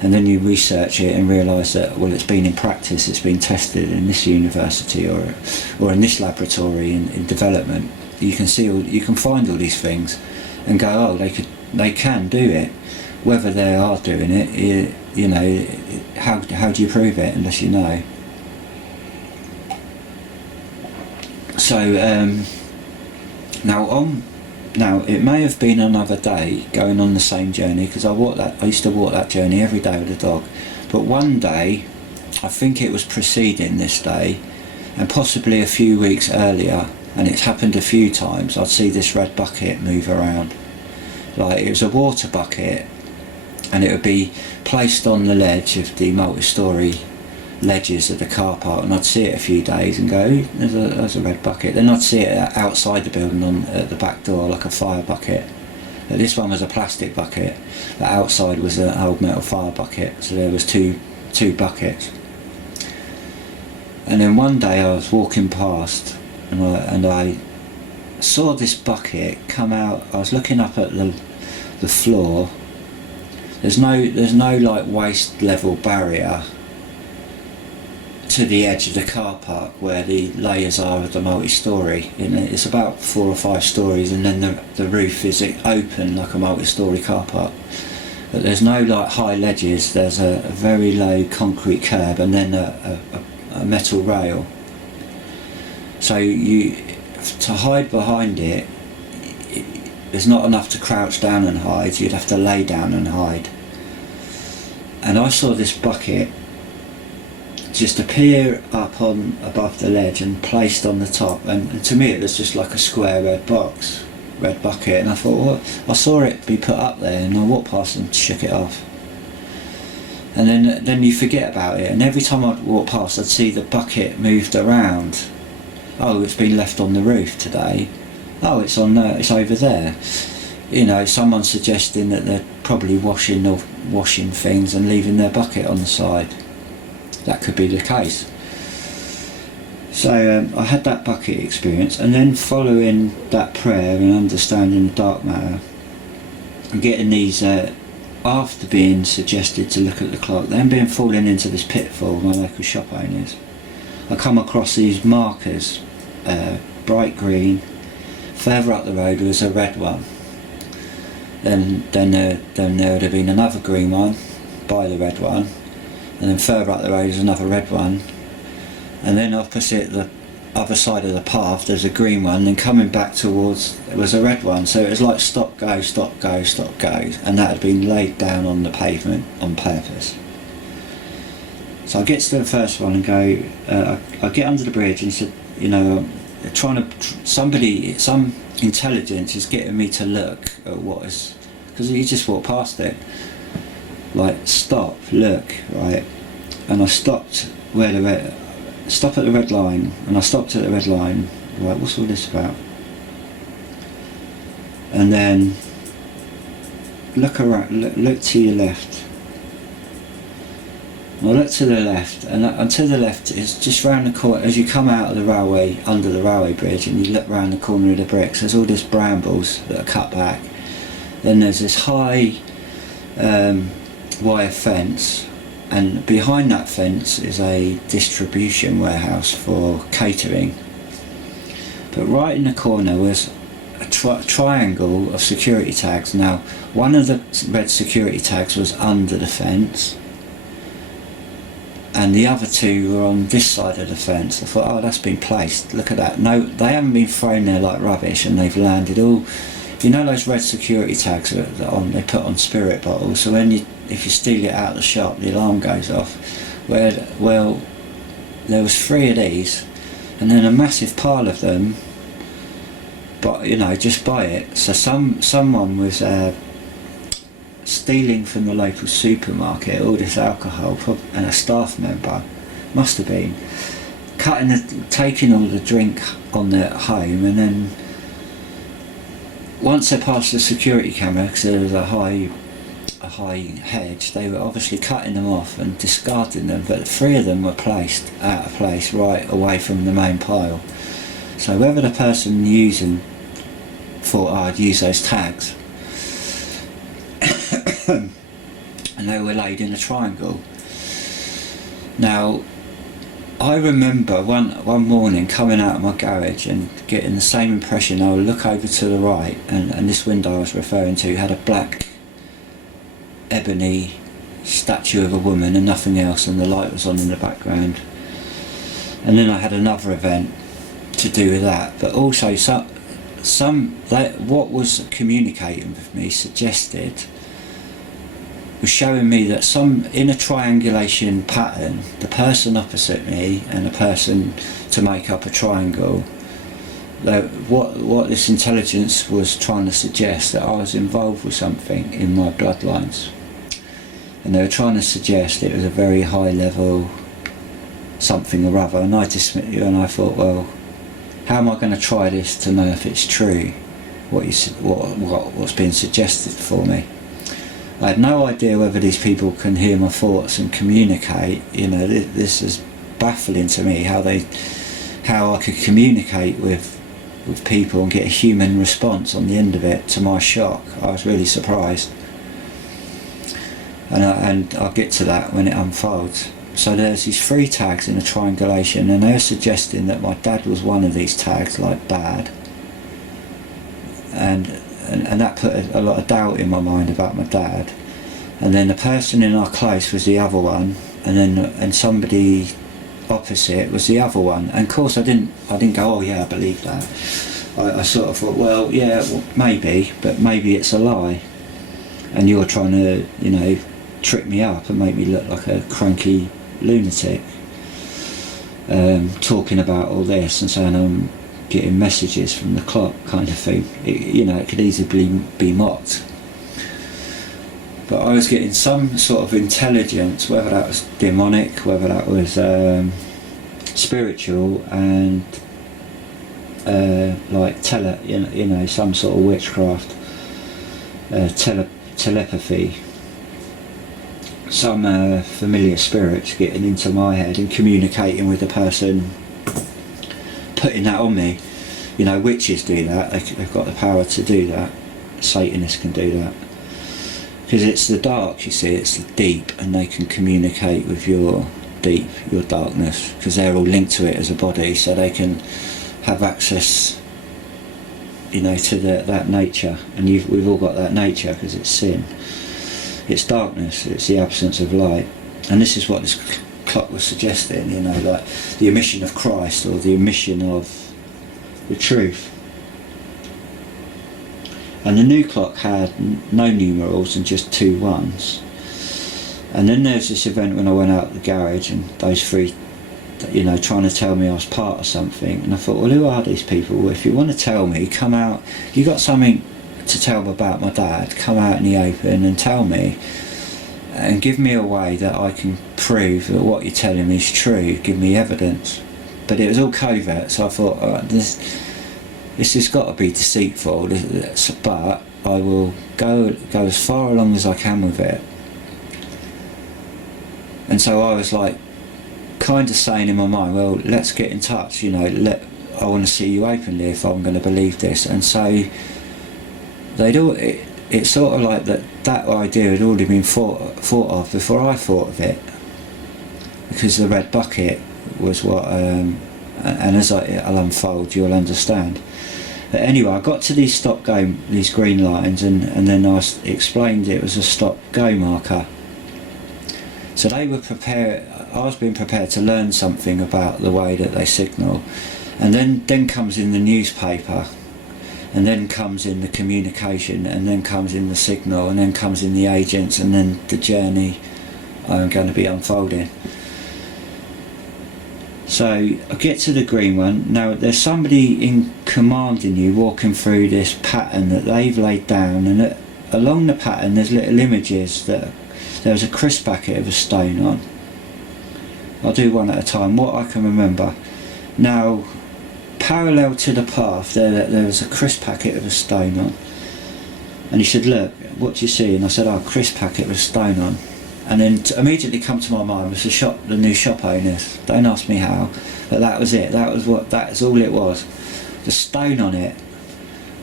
And then you research it and realise that, well, it's been in practice, it's been tested in this university or in this laboratory in development. You can see, you can find all these things and go, oh, they can do it. Whether they are doing it, you know, how do you prove it unless you know? So now it may have been another day going on the same journey, because I used to walk that journey every day with the dog. But one day, I think it was preceding this day, and possibly a few weeks earlier, and it's happened a few times, I'd see this red bucket move around. Like, it was a water bucket, and it would be placed on the ledge of the multi-storey ledges of the car park, and I'd see it a few days and go, there's a red bucket. Then I'd see it outside the building at the back door, like a fire bucket. But this one was a plastic bucket, the outside was an old metal fire bucket, so there was two buckets. And then one day I was walking past, and I saw this bucket come out. I was looking up at the floor. There's no like waist level barrier to the edge of the car park where the layers are of the multi-storey. It's about 4 or 5 stories, and then the roof is open like a multi-storey car park. But there's no like high ledges. There's a very low concrete curb, and then a metal rail. So to hide behind it, there's not enough to crouch down and hide. You'd have to lay down and hide. And I saw this bucket just appear up on above the ledge and placed on the top, and to me it was just like a square red bucket, and I thought, well, I saw it be put up there, and I walked past and shook it off. And then you forget about it, and every time I'd walk past I'd see the bucket moved around. Oh, it's been left on the roof today. Oh, it's on there, it's over there. You know, someone's suggesting that they're probably washing things and leaving their bucket on the side. That could be the case. So I had that bucket experience, and then following that prayer and understanding the dark matter, and getting these, after being suggested to look at the clock, then being fallen into this pitfall, my local shop owners, I come across these markers, bright green. Further up the road was a red one. Then there would have been another green one by the red one, and then further up the road is another red one, and then opposite the other side of the path there's a green one, then coming back towards it was a red one. So it was like stop, go, stop, go, stop, go, and that had been laid down on the pavement on purpose. So I get to the first one and go, I get under the bridge, and he said, you know, some intelligence is getting me to look at what is, because you just walk past it, like stop, look, right? And I stopped stop at the red line, and I stopped at the red line, right, what's all this about? And then look around, look to your left. I look to the left, and to the left is just round the corner, as you come out of the railway, under the railway bridge, and you look round the corner of the bricks, there's all this brambles that are cut back. Then there's this high wire fence, and behind that fence is a distribution warehouse for catering. But right in the corner was a triangle of security tags. Now, one of the red security tags was under the fence, and the other two were on this side of the fence. I thought, oh, that's been placed, look at that. No, they haven't been thrown there like rubbish, and they've landed all, you know those red security tags that they put on spirit bottles, so if you steal it out of the shop, the alarm goes off. Well, there was 3 of these, and then a massive pile of them, but you know, just by it. So someone was stealing from the local supermarket all this alcohol, and a staff member must have been taking all the drink on their home, and then once they passed the security camera, because there was a high hedge, they were obviously cutting them off and discarding them, but 3 of them were placed out of place right away from the main pile. So whether the person using thought, oh, I'd use those tags, and they were laid in a triangle. Now, I remember one morning coming out of my garage and getting the same impression. I would look over to the right, and this window I was referring to had a black ebony statue of a woman and nothing else, and the light was on in the background. And then I had another event to do with that, but also what was communicating with me was showing me that in a triangulation pattern, the person opposite me and the person to make up a triangle, that what this intelligence was trying to suggest, that I was involved with something in my bloodlines, and they were trying to suggest it was a very high level something or other. And I thought, well, how am I going to try this to know if it's true, what's being suggested for me? I had no idea whether these people can hear my thoughts and communicate. You know, this is baffling to me, how I could communicate with people and get a human response on the end of it. To my shock, I was really surprised, and I'll get to that when it unfolds. So there's these 3 tags in a triangulation, and they're suggesting that my dad was one of these tags, like bad, and that put a lot of doubt in my mind about my dad. And then the person in our close was the other one, and somebody opposite was the other one. And of course I didn't go, oh yeah, I believe that. I sort of thought, well, yeah, maybe, but maybe it's a lie, and you're trying to, you know, trick me up and make me look like a cranky lunatic, talking about all this and saying I'm getting messages from the clock, kind of thing. It could easily be mocked. But I was getting some sort of intelligence, whether that was demonic, whether that was spiritual, and like some sort of witchcraft, telepathy, some familiar spirits getting into my head and communicating with the person, putting that on me. You know, witches do that, they've got the power to do that. Satanists can do that, because it's the dark, you see, it's the deep, and they can communicate with your deep, your darkness, because they're all linked to it as a body, so they can have access, you know, to that nature. And we've all got that nature, because it's sin, it's darkness, it's the absence of light. And this is what this clock was suggesting, you know, like the omission of Christ, or the omission of the truth. And the new clock had no numerals and just 2 1s, And then there's this event when I went out the garage, and those three, you know, trying to tell me I was part of something. And I thought, well, who are these people? Well, if you want to tell me, come out. If you got something to tell me about my dad, come out in the open and tell me, and give me a way that I can prove that what you're telling me is true. Give me evidence. But it was all covert, so I thought, this has got to be deceitful. But I will go as far along as I can with it. And so I was like, kind of saying in my mind, well, let's get in touch. You know, I want to see you openly if I'm going to believe this. And so it's sort of like that idea had already been thought of before I thought of it, because the red bucket was what, and as I'll unfold, you'll understand. But anyway, I got to these these green lines, and then I explained it was a stop go marker. So they were prepared. I was being prepared to learn something about the way that they signal, and then comes in the newspaper, and then comes in the communication, and then comes in the signal, and then comes in the agents, and then the journey I'm going to be unfolding. So I get to the green one. Now there's somebody in commanding you, walking through this pattern that they've laid down, and along the pattern there's little images that there's a crisp packet of a stone on. I'll do one at a time, what I can remember. Now, parallel to the path, there was a crisp packet of a stone on. And he said, look, what do you see? And I said, oh, crisp packet of a stone on. And then immediately come to my mind was the new shop owners. Don't ask me how, but that was it. That's all it was. The stone on it.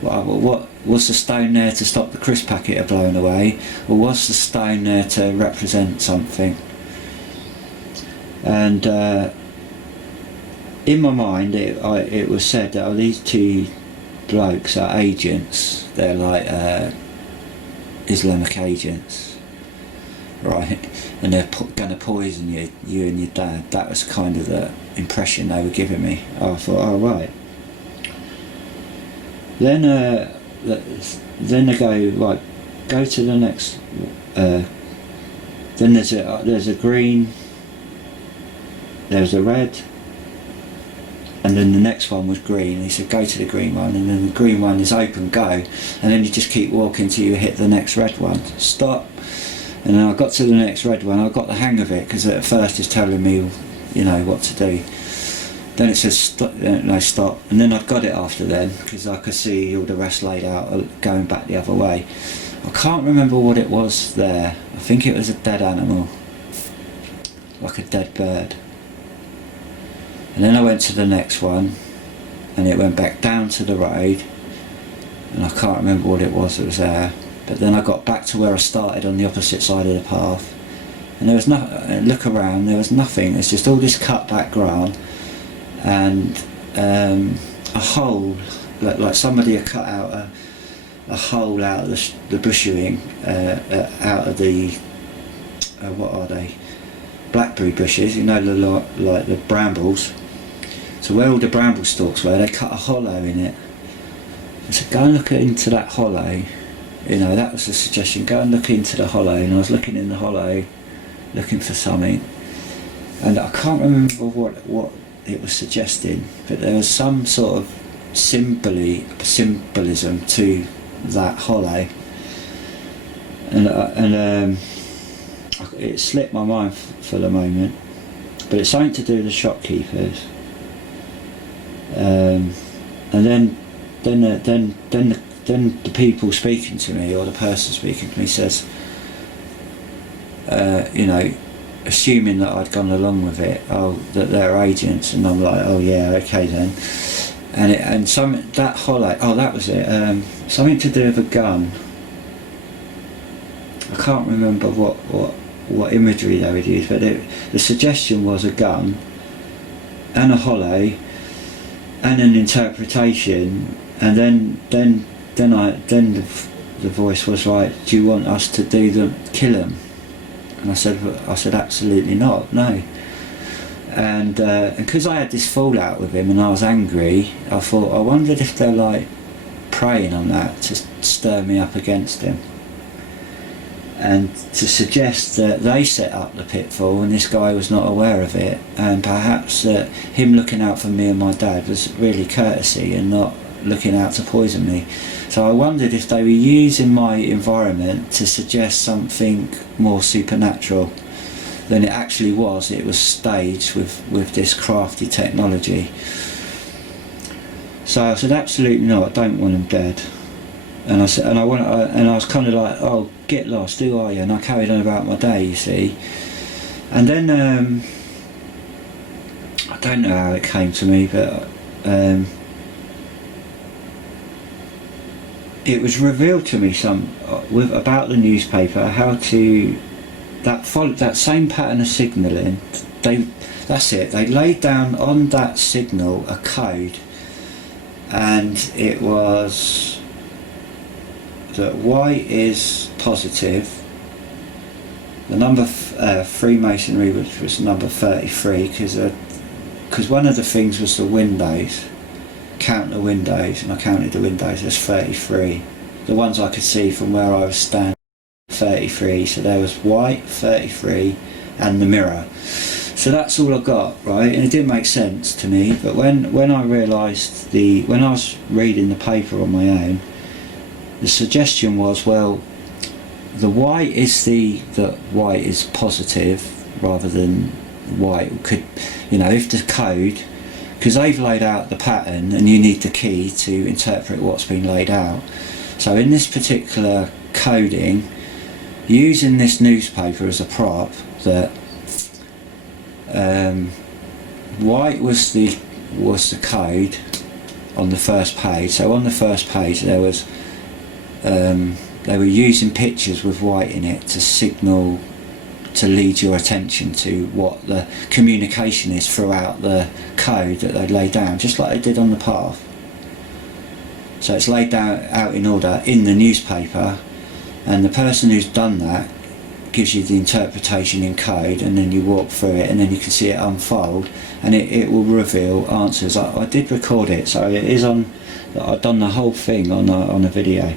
What was the stone there to stop the crisp packet of blowing away, or was the stone there to represent something? And in my mind it was said that these two blokes are agents. They're like Islamic agents, right? And they're going to poison you and your dad. That was kind of the impression they were giving me. I thought, oh right. Then they go, right, go to the next. Then there's a green. There's a red. And then the next one was green. He said, go to the green one, and then the green one is open, go. And then you just keep walking till you hit the next red one. Stop. And then I got to the next red one. I got the hang of it, because at first it's telling me, you know, what to do. Then it says stop, no, stop, and then I've got it after then, because I could see all the rest laid out going back the other way. I can't remember what it was there. I think it was a dead animal, like a dead bird. And then I went to the next one, and it went back down to the road, and I can't remember what it was that was there. But then I got back to where I started on the opposite side of the path, and there was look around, there was nothing. It's just all this cut back ground, and a hole, like somebody had cut out a hole out of the bushing, out of the what are they? Blackberry bushes, you know, like the brambles. So where all the bramble stalks were, they cut a hollow in it. I said, go and look into that hollow. You know, that was the suggestion. Go and look into the hollow. And I was looking in the hollow, looking for something, and I can't remember what it was suggesting, but there was some sort of symbolism to that hollow, and it slipped my mind for the moment, but it's something to do with the shopkeepers, and then the people speaking to me, or the person speaking to me, says, you know, assuming that I'd gone along with it, that they're agents, and I'm like, oh yeah, okay then. And that hollow, that was it, something to do with a gun. I can't remember what imagery they would use, but the suggestion was a gun and a hollow and an interpretation, and then the voice was like, do you want us to kill them? And I said absolutely not, no. And because I had this fallout with him and I was angry, I thought, I wondered if they're like preying on that to stir me up against him. and to suggest that they set up the pitfall and this guy was not aware of it, and perhaps that him looking out for me and my dad was really courtesy and not looking out to poison me. So I wondered if they were using my environment to suggest something more supernatural than it actually was. It was staged with this crafty technology. So I said, absolutely not, I don't want him dead. And I said, and I was kind of like, oh, get lost, who are you? And I carried on about my day, you see. And then I don't know how it came to me, but it was revealed to me about the newspaper how to that same pattern of signalling. That's it. They laid down on that signal a code, and it was that Y is positive. The number Freemasonry was number 33, because one of the things was the windows. Count the windows, and I counted the windows. There's 33. The ones I could see from where I was standing, 33. So there was white, 33, and the mirror. So that's all I got, right? And it didn't make sense to me. But when I realised when I was reading the paper on my own, the suggestion was, well, the white is that white is positive rather than white. Could, if the code, because they've laid out the pattern and you need the key to interpret what's been laid out. So in this particular coding, using this newspaper as a prop, that white was the code on the first page. So on the first page there was they were using pictures with white in it to signal, to lead your attention to what the communication is throughout the code that they laid down, just like they did on the path. So it's laid down out in order in the newspaper, and the person who's done that gives you the interpretation in code, and then you walk through it and then you can see it unfold, and it will reveal answers. I did record it, so it is on. I've done the whole thing on a video.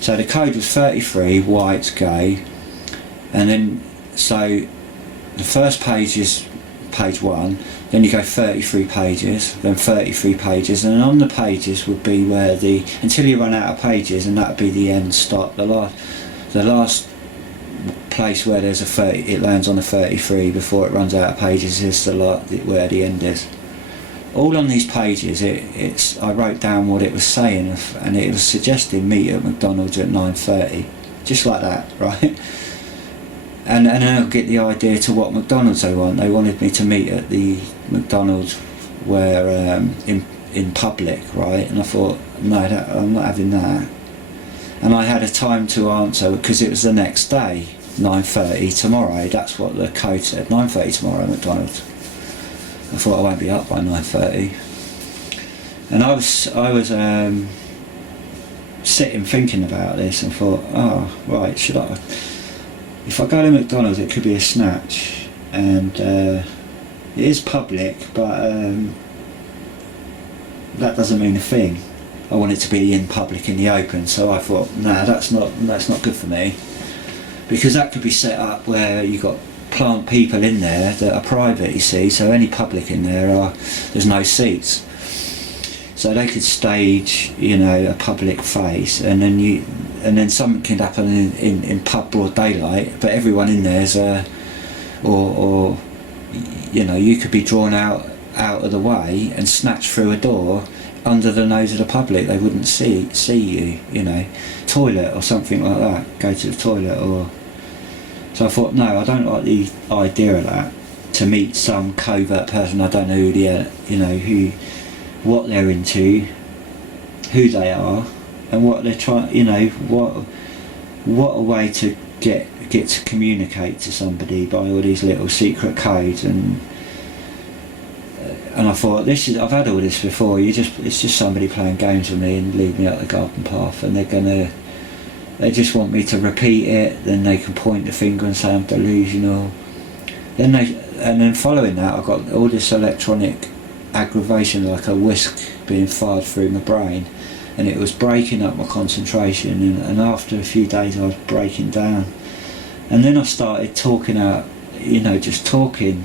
So the code was 33, white, gay, and then so the first page is page 1, then you go 33 pages, then 33 pages, and on the pages would be where until you run out of pages, and that would be the end stop. The last place where there's a 30, it lands on a 33 before it runs out of pages, is where the end is. All on these pages, I wrote down what it was saying, and it was suggesting meet at McDonald's at 9:30, just like that, right? And then I'll get the idea to what McDonald's they want. They wanted me to meet at the McDonald's where in public, right? And I thought, no, I'm not having that. And I had a time to answer because it was the next day, 9:30 tomorrow. That's what the code said, 9:30 tomorrow at McDonald's. I thought I won't be up by 9:30, and I was sitting thinking about this and thought, oh right, should I? If I go to McDonald's, it could be a snatch, and it is public, but that doesn't mean a thing. I want it to be in public, in the open. So I thought, no, that's not good for me, because that could be set up where you got plant people in there that are private, you see, so any public in there there's no seats, so they could stage a public face, and then something could happen in pub broad daylight, but everyone in there's or you could be drawn out of the way and snatched through a door under the nose of the public. They wouldn't see you, toilet or something like that, go to the toilet. Or so I thought, no, I don't like the idea of that, to meet some covert person. I don't know what they're into, who they are, and what they're trying. What a way to get to communicate to somebody by all these little secret codes. And I thought, I've had all this before. It's just somebody playing games with me and lead me up the garden path, and they just want me to repeat it. Then they can point the finger and say I'm delusional. And then following that, I got all this electronic aggravation, like a whisk being fired through my brain, and it was breaking up my concentration. And after a few days, I was breaking down. And then I started talking out, just talking,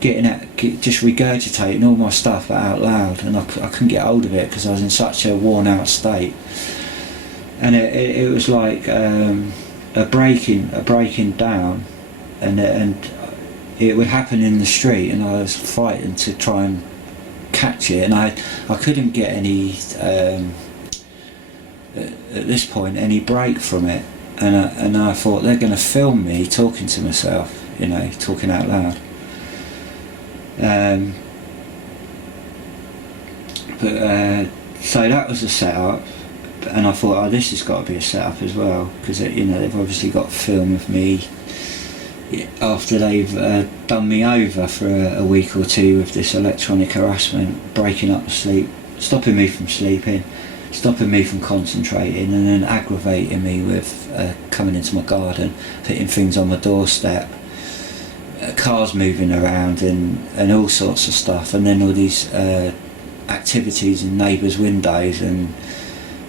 just regurgitating all my stuff out loud, and I couldn't get hold of it because I was in such a worn out state. And it was like a breaking down, and it would happen in the street, and I was fighting to try and catch it, and I couldn't get any at this point any break from it, and I thought they're going to film me talking to myself, talking out loud. So that was a setup, and I thought, this has got to be a setup as well, because they've obviously got film of me after they've done me over for a week or two with this electronic harassment, breaking up the sleep, stopping me from sleeping, stopping me from concentrating, and then aggravating me with coming into my garden, putting things on my doorstep, cars moving around, and all sorts of stuff, and then all these activities in neighbours' windows, and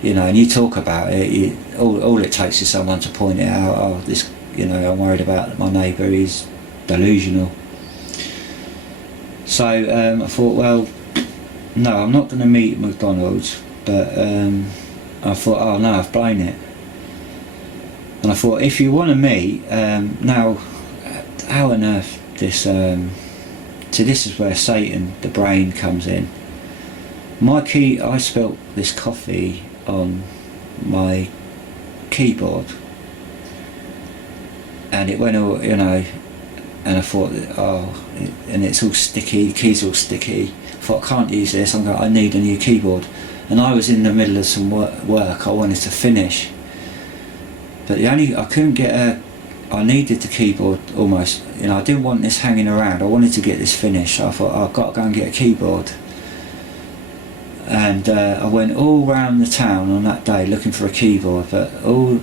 you talk about it, all it takes is someone to point it out. This, I'm worried about my neighbour, he's delusional. So I thought, well, no, I'm not going to meet at McDonald's, but I thought, no, I've blown it. And I thought, if you want to meet, now, how on earth this, so this is where Satan, the brain, comes in. I spelt this coffee on my keyboard, and it went all, and I thought, and it's all sticky, the key's all sticky. I thought, I can't use this, I need a new keyboard. And I was in the middle of some work I wanted to finish, but I couldn't get I needed the keyboard almost, I didn't want this hanging around, I wanted to get this finished. So I thought, I've got to go and get a keyboard. And I went all round the town on that day looking for a keyboard, but all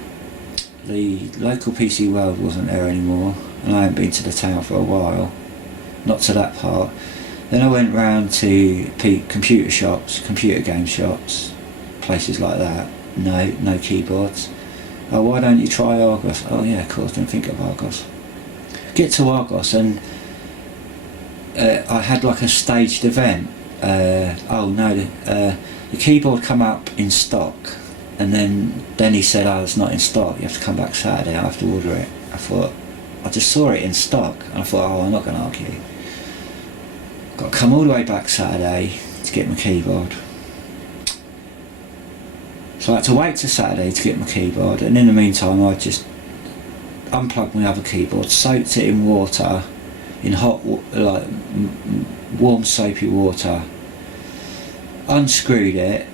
the local PC World wasn't there anymore, and I hadn't been to the town for a while, not to that part. Then I went round to computer shops, computer game shops, places like that. No keyboards. Oh, why don't you try Argos? Oh yeah, of course, didn't think of Argos. Get to Argos, and I had like a staged event. The keyboard come up in stock, and then he said, it's not in stock, you have to come back Saturday, I have to order it. I thought, I just saw it in stock, and I thought, I'm not going to argue. Got to come all the way back Saturday to get my keyboard. So I had to wait till Saturday to get my keyboard, and in the meantime I just unplugged my other keyboard, soaked it in water, in hot, warm soapy water, unscrewed it,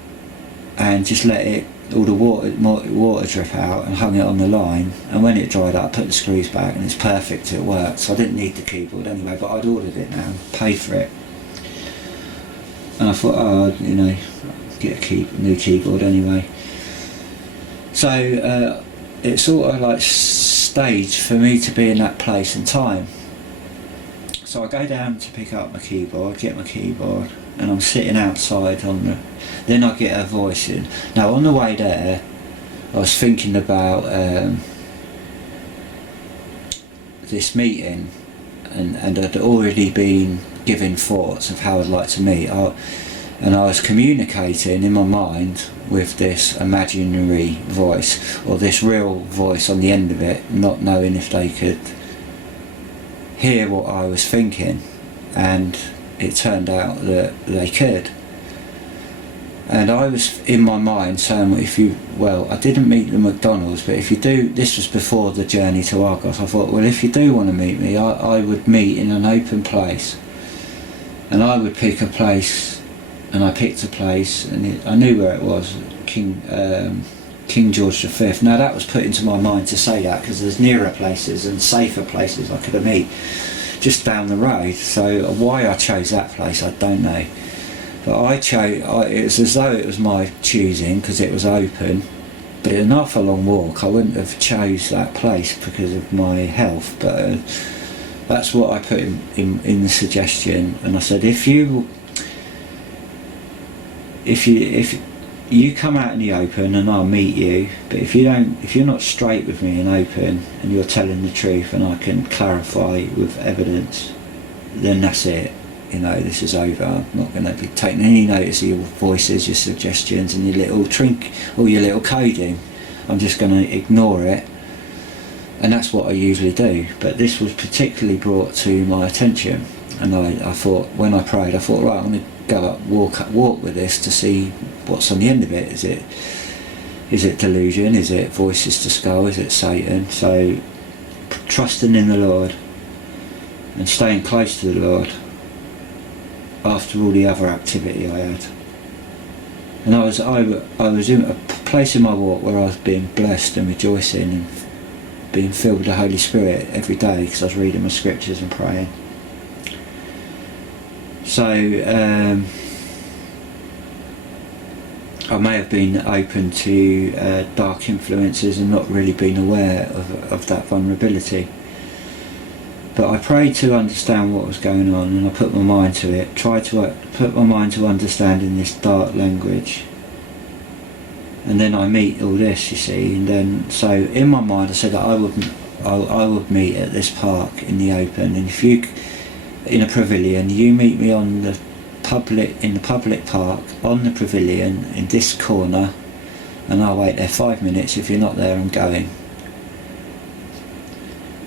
and just let all the water drip out, and hung it on the line. And when it dried up, I put the screws back, and it's perfect, it worked. So I didn't need the keyboard anyway, but I'd ordered it now, paid for it. And I thought, get a new keyboard anyway. So it's sort of like staged for me to be in that place and time. So I go down to pick up my keyboard, get my keyboard, and I'm sitting outside then I get a voice in. Now on the way there, I was thinking about this meeting, and I'd already been given thoughts of how I'd like to meet. And I was communicating in my mind with this imaginary voice, or this real voice on the end of it, not knowing if they could hear what I was thinking, and it turned out that they could. And I was in my mind saying, I didn't meet the McDonald's, but if you do, this was before the journey to Argos, I thought, well, if you do want to meet me, I would meet in an open place, and I would pick a place. And I picked a place, and I knew where it was, King George V. Now that was put into my mind to say that, because there's nearer places and safer places I could have meet just down the road. So why I chose that place, I don't know. But it was as though it was my choosing, because it was open, but an awful long walk. I wouldn't have chose that place because of my health, but that's what I put in the suggestion. And I said, if you come out in the open and I'll meet you, but if you're not straight with me and open and you're telling the truth and I can clarify with evidence, then that's it. You know, this is over. I'm not going to be taking any notice of your voices, your suggestions and your little or your little coding. I'm just going to ignore it, and that's what I usually do. But this was particularly brought to my attention, and I thought, when I prayed, I thought, right, I'm going to go up, walk with this to see what's on the end of it. Is it delusion? Is it voices to skull? Is it Satan? So trusting in the Lord and staying close to the Lord after all the other activity I had. And I was in a place in my walk where I was being blessed and rejoicing and being filled with the Holy Spirit every day, because I was reading my scriptures and praying. So I may have been open to dark influences and not really been aware of that vulnerability. But I prayed to understand what was going on, and I put my mind to it, tried to put my mind to understanding this dark language. And then I meet all this, you see, and then, so in my mind I said that I would meet at this park in the open, and if you, in a pavilion, you meet me in the public park, on the pavilion, in this corner, and I'll wait there 5 minutes. If you're not there, I'm going.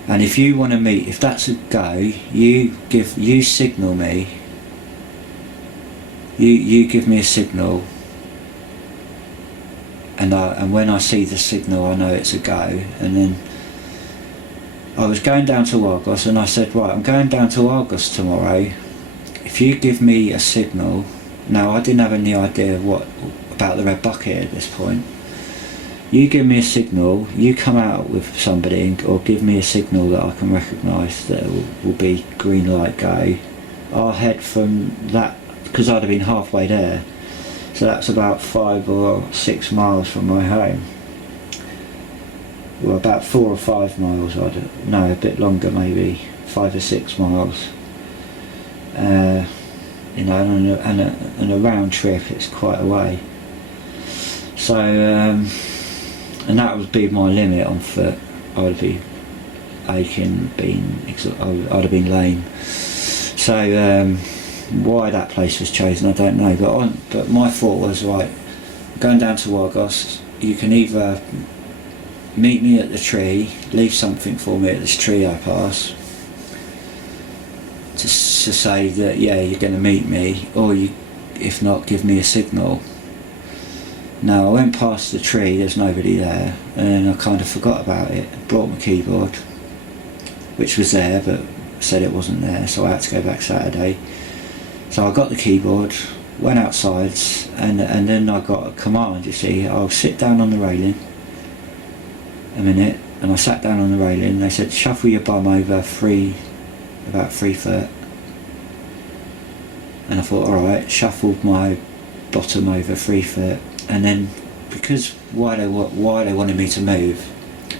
And if you want to meet, if that's a go, you signal me. You give me a signal, and when I see the signal, I know it's a go. And then I was going down to Argos, and I said, right, I'm going down to Argos tomorrow. If you give me a signal, now I didn't have any idea about the red bucket at this point. You give me a signal, you come out with somebody, or give me a signal that I can recognise that will be green light, go. I'll head from that, because I'd have been halfway there. So that's about 5 or 6 miles from my home. Well, about 4 or 5 miles, no, a bit longer, maybe 5 or 6 miles. You know, and a round trip, it's quite a way. So, and that would be my limit on foot. I would be aching, I'd have been lame. So why that place was chosen, I don't know. But my thought was, right, going down to Argos, you can either meet me at the tree, leave something for me at this tree I pass, to say that, yeah, you're going to meet me, or if not, give me a signal. Now, I went past the tree, there's nobody there, and then I kind of forgot about it. Brought my keyboard, which was there, but said it wasn't there, so I had to go back Saturday. So I got the keyboard, went outside, and then I got a command, you see. I'll sit down on the railing a minute, and I sat down on the railing. They said, shuffle your bum over about 3 foot. And I thought, alright, shuffled my bottom over 3 foot. And then, because why they wanted me to move,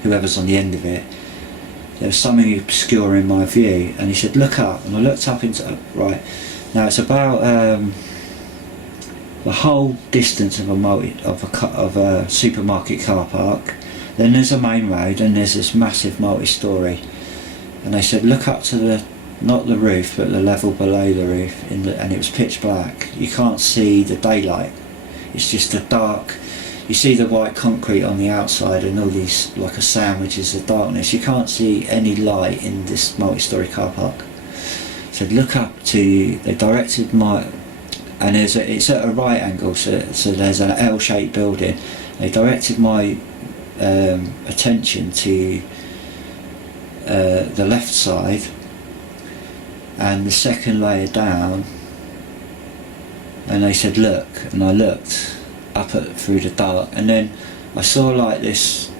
whoever's on the end of it, there was something obscure in my view, and he said, look up. And I looked up into, right, now it's about the whole distance of a supermarket car park. Then there's a main road, and there's this massive multi-storey. And they said, look up to not the roof, but the level below the roof, and it was pitch black. You can't see the daylight. It's just a dark, you see the white concrete on the outside and all these, like a sandwich is the darkness. You can't see any light in this multi-storey car park. So look up to, they directed my, and it's at a right angle, so there's an L-shaped building. They directed my attention to the left side, and the second layer down, and they said look, and I looked up through the dark, and then I saw like this,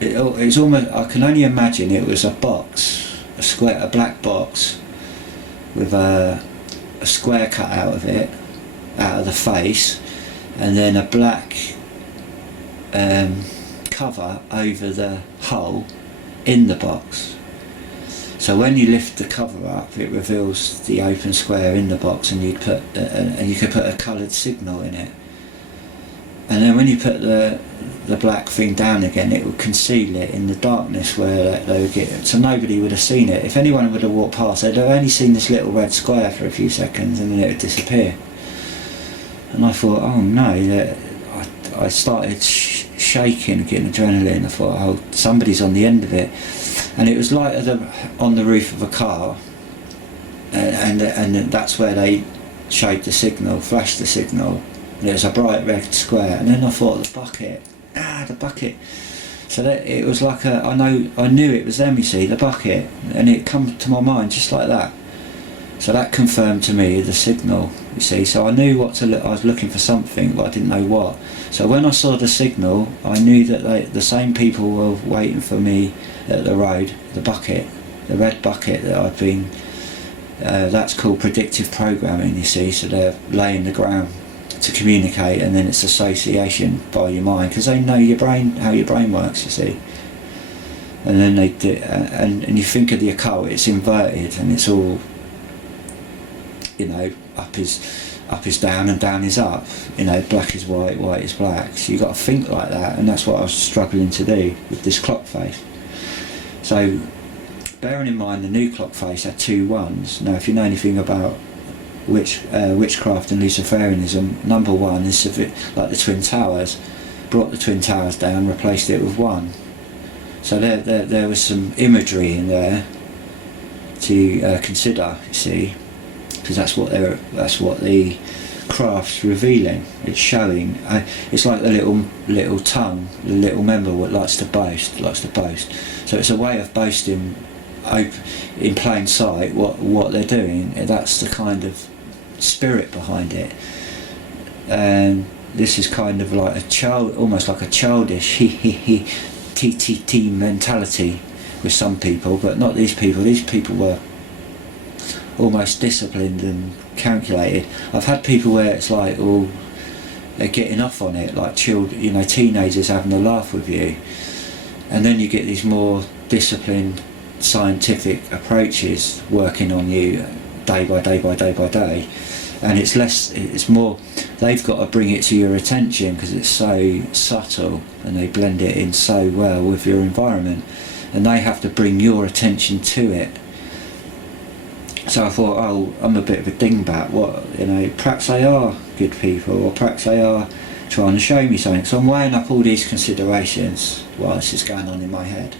it was almost, I can only imagine it was a box, a black box with a square cut out of it, out of the face, and then a black cover over the hole in the box. So when you lift the cover up, it reveals the open square in the box, and you could put a coloured signal in it. and then when you put the black thing down again, it would conceal it in the darkness where they would get it, so nobody would have seen it. If anyone would have walked past, they'd have only seen this little red square for a few seconds, and then it would disappear. And I thought, oh no, I started shaking, getting adrenaline. I thought, oh, somebody's on the end of it. And it was like on the roof of a car, and that's where they showed the signal, flashed the signal, and it was a bright red square. And then I thought, the bucket. So that it was like I knew it was them, you see, the bucket, and it come to my mind just like that. So that confirmed to me the signal, you see. So I knew what to look. I was looking for something, but I didn't know what. So when I saw the signal, I knew that the same people were waiting for me at the road, the bucket, the red bucket that I've been. That's called predictive programming, you see. So they're laying the ground to communicate, and then it's association by your mind, because they know your brain, how your brain works, you see. And then they do, and you think of the occult, it's inverted, and it's all, you know, up is down and down is up, you know, black is white, white is black. So you've got to think like that, and that's what I was struggling to do with this clock face. So bearing in mind the new clock face had 2 1s. Now if you know anything about witchcraft and Luciferianism, number 1 is like the Twin Towers, brought the Twin Towers down, replaced it with 1. So there was some imagery in there to consider, you see, because that's what the craft's revealing. It's showing. It's like the little tongue, the little member what likes to boast. So it's a way of boasting in plain sight what they're doing. That's the kind of spirit behind it. And this is kind of like almost like a childish TTT mentality with some people, but not these people. These people were almost disciplined and calculated. I've had people where it's like, oh, they're getting off on it, like children, you know, teenagers having a laugh with you, and then you get these more disciplined scientific approaches working on you day by day by day by day, and it's more, they've got to bring it to your attention because it's so subtle, and they blend it in so well with your environment, and they have to bring your attention to it. So I thought, oh, I'm a bit of a dingbat. What, you know, perhaps they are good people, or perhaps they are trying to show me something. So I'm weighing up all these considerations while this is going on in my head.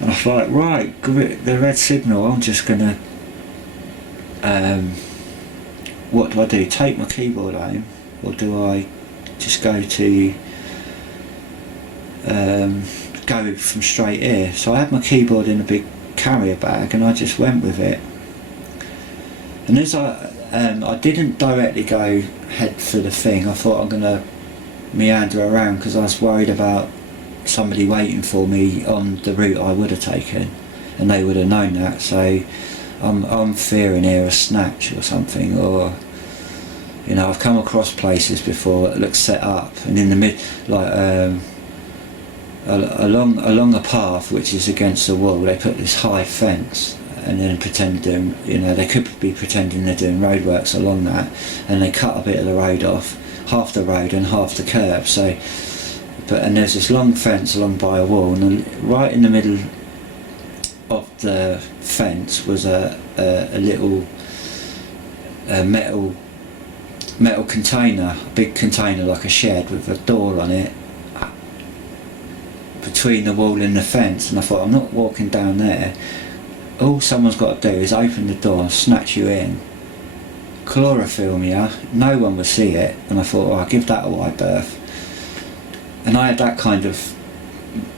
And I thought, right, the red signal, I'm just going to, what do I do? Take my keyboard home, or do I just go from straight here? So I had my keyboard in a big carrier bag, and I just went with it. And as I didn't directly go head for the thing. I thought I'm going to meander around because I was worried about somebody waiting for me on the route I would have taken, and they would have known that. So I'm fearing here a snatch or something, or you know, I've come across places before that look set up, and in the mid, like along a path which is against the wall, they put this high fence, and then pretending, you know, they could be pretending they're doing roadworks along that, and they cut a bit of the road off, half the road and half the curb. So, and there's this long fence along by a wall, and right in the middle of the fence was a little metal container, a big container like a shed with a door on it between the wall and the fence. And I thought, I'm not walking down there. All someone's got to do is open the door and snatch you in, chloroform you, no one will see it. And I thought, oh, I'll give that a wide berth. And I had that kind of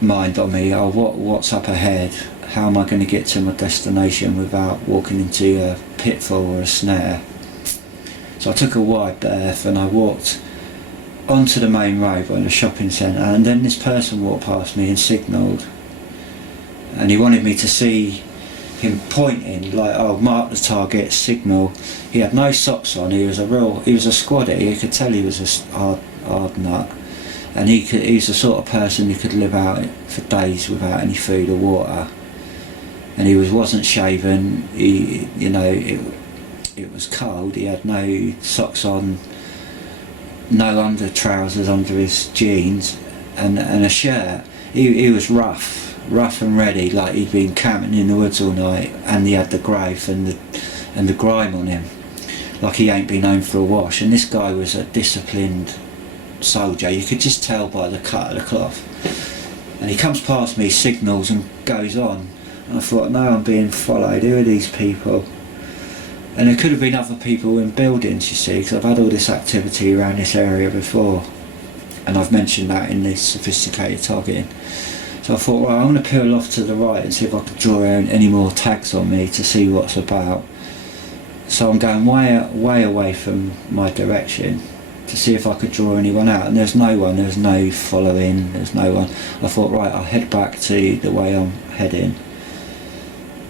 mind on me, oh, what's up ahead? How am I going to get to my destination without walking into a pitfall or a snare? So I took a wide berth and I walked onto the main road by the shopping centre, and then this person walked past me and signalled, and he wanted me to see him pointing, like, oh, mark the target, signal. He had no socks on, he was a squaddy, you could tell he was a hard nut, and he's the sort of person who could live out for days without any food or water. And he wasn't shaven, it was cold, he had no socks on, no under trousers under his jeans, and a shirt. He was rough and ready, like he'd been camping in the woods all night, and he had the growth and the grime on him, like he ain't been home for a wash. And this guy was a disciplined soldier. You could just tell by the cut of the cloth. And he comes past me, signals, and goes on. And I thought, no, I'm being followed. Who are these people? And there could have been other people in buildings, you see, because I've had all this activity around this area before, and I've mentioned that in this sophisticated targeting. So I thought, well, I'm going to peel off to the right and see if I can draw any more tags on me to see what's about. So I'm going way away from my direction to see if I could draw anyone out, and there's no one, there's no following, there's no one. I thought, right, I'll head back to the way I'm heading.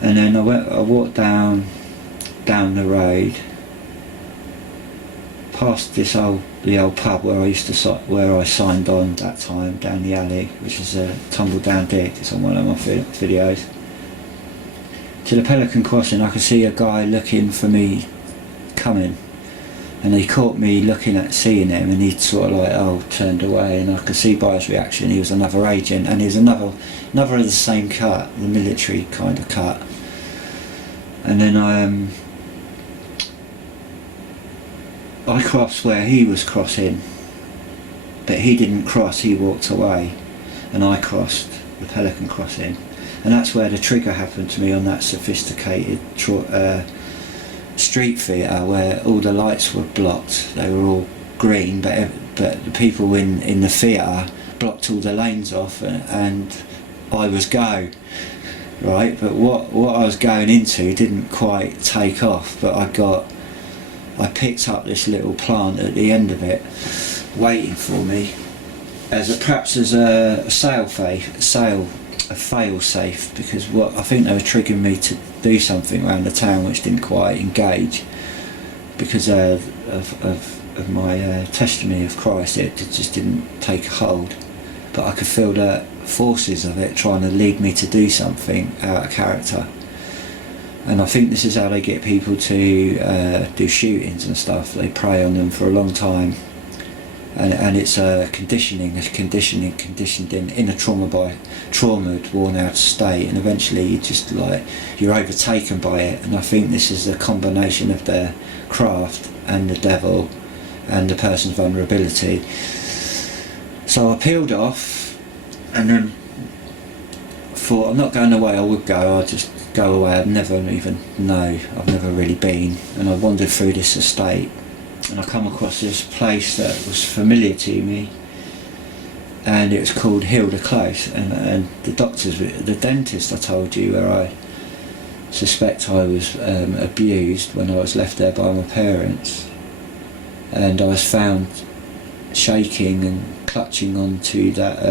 And then I walked down the road, past the old pub where I signed on that time, down the alley, which is a tumble down dig. It's on one of my videos. To the Pelican Crossing, I could see a guy looking for me coming, and he caught me seeing him, and he sort of like turned away, and I could see by his reaction he was another agent, and he was another of the same cut, the military kind of cut. And then I crossed where he was crossing, but he didn't cross, he walked away, and I crossed the Pelican Crossing. And that's where the trigger happened to me, on that sophisticated street theatre where all the lights were blocked. They were all green, but the people in the theatre blocked all the lanes off, and I was go. Right, but what I was going into didn't quite take off, but I picked up this little plant at the end of it, waiting for me, perhaps as a fail safe, because I think they were triggering me to do something around the town which didn't quite engage, because of my testimony of Christ. It just didn't take a hold, but I could feel the forces of it trying to lead me to do something out of character. And I think this is how they get people to do shootings and stuff. They prey on them for a long time, and it's conditioned in a traumaed, worn out state, and eventually you're overtaken by it. And I think this is a combination of their craft and the devil and the person's vulnerability. So I peeled off, and then thought, I'm not going away. I would go, I'll just go away. I've never really been. And I wandered through this estate, and I come across this place that was familiar to me, and it was called Hilda Close. And the dentist I told you, where I suspect I was abused when I was left there by my parents, and I was found shaking and clutching onto that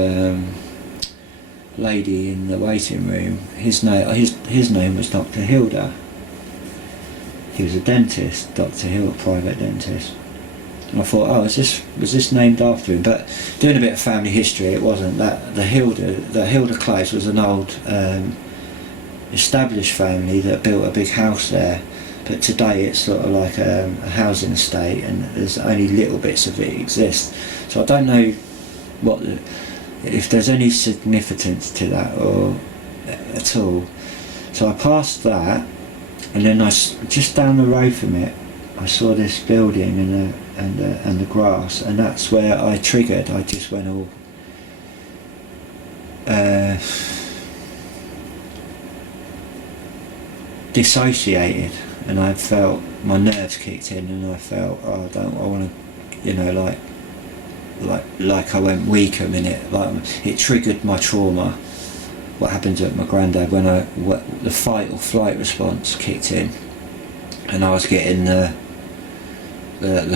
lady in the waiting room. His name was Dr. Hilda. He was a dentist, Dr. Hill, private dentist. And I thought, was this named after him? But doing a bit of family history, it wasn't. The Hilda Close was an old established family that built a big house there. But today it's sort of like a housing estate, and there's only little bits of it exist. So I don't know if there's any significance to that or at all. So I passed that, and then just down the road from it, I saw this building and the grass, and that's where I triggered. I just went all dissociated, and I felt my nerves kicked in, and I felt, I want to, like I went weak a minute. Like it triggered my trauma. What happened to my granddad when the fight or flight response kicked in, and I was getting the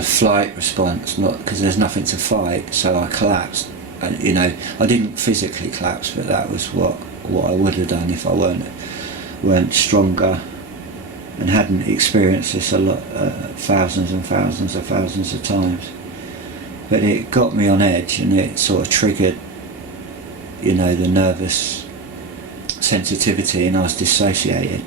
flight response, not because there's nothing to fight. So I collapsed, and I didn't physically collapse, but that was what I would have done if I weren't stronger and hadn't experienced this a lot, thousands and thousands of times. But it got me on edge, and it sort of triggered, the nervous sensitivity, and I was dissociated.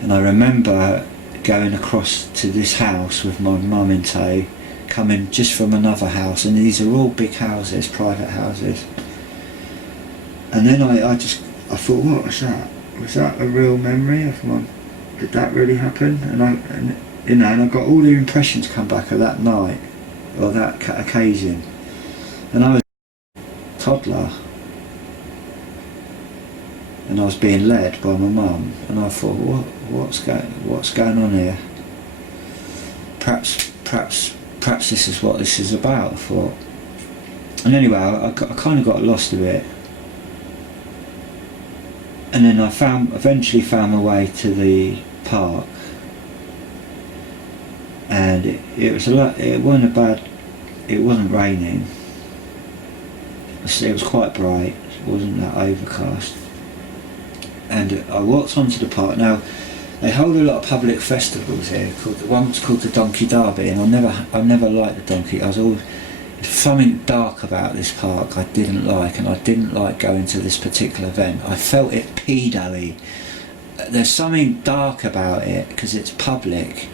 And I remember going across to this house with my mum in tow, coming just from another house, and these are all big houses, private houses. And then I thought, what was that? Was that a real memory of mine? Did that really happen? And I got all the impressions come back of that night, or that occasion. And I was a toddler, and I was being led by my mum, and I thought, what's going on here? Perhaps this is what this is about, I thought. And anyway, I kind of got lost a bit. And then I eventually found my way to the park, and it wasn't raining. It was quite bright. It wasn't that overcast. And I walked onto the park. Now, they hold a lot of public festivals here. One's called the Donkey Derby, and I never liked the donkey. There's something dark about this park I didn't like, and I didn't like going to this particular event. I felt it P.T.S.D. There's something dark about it because it's public,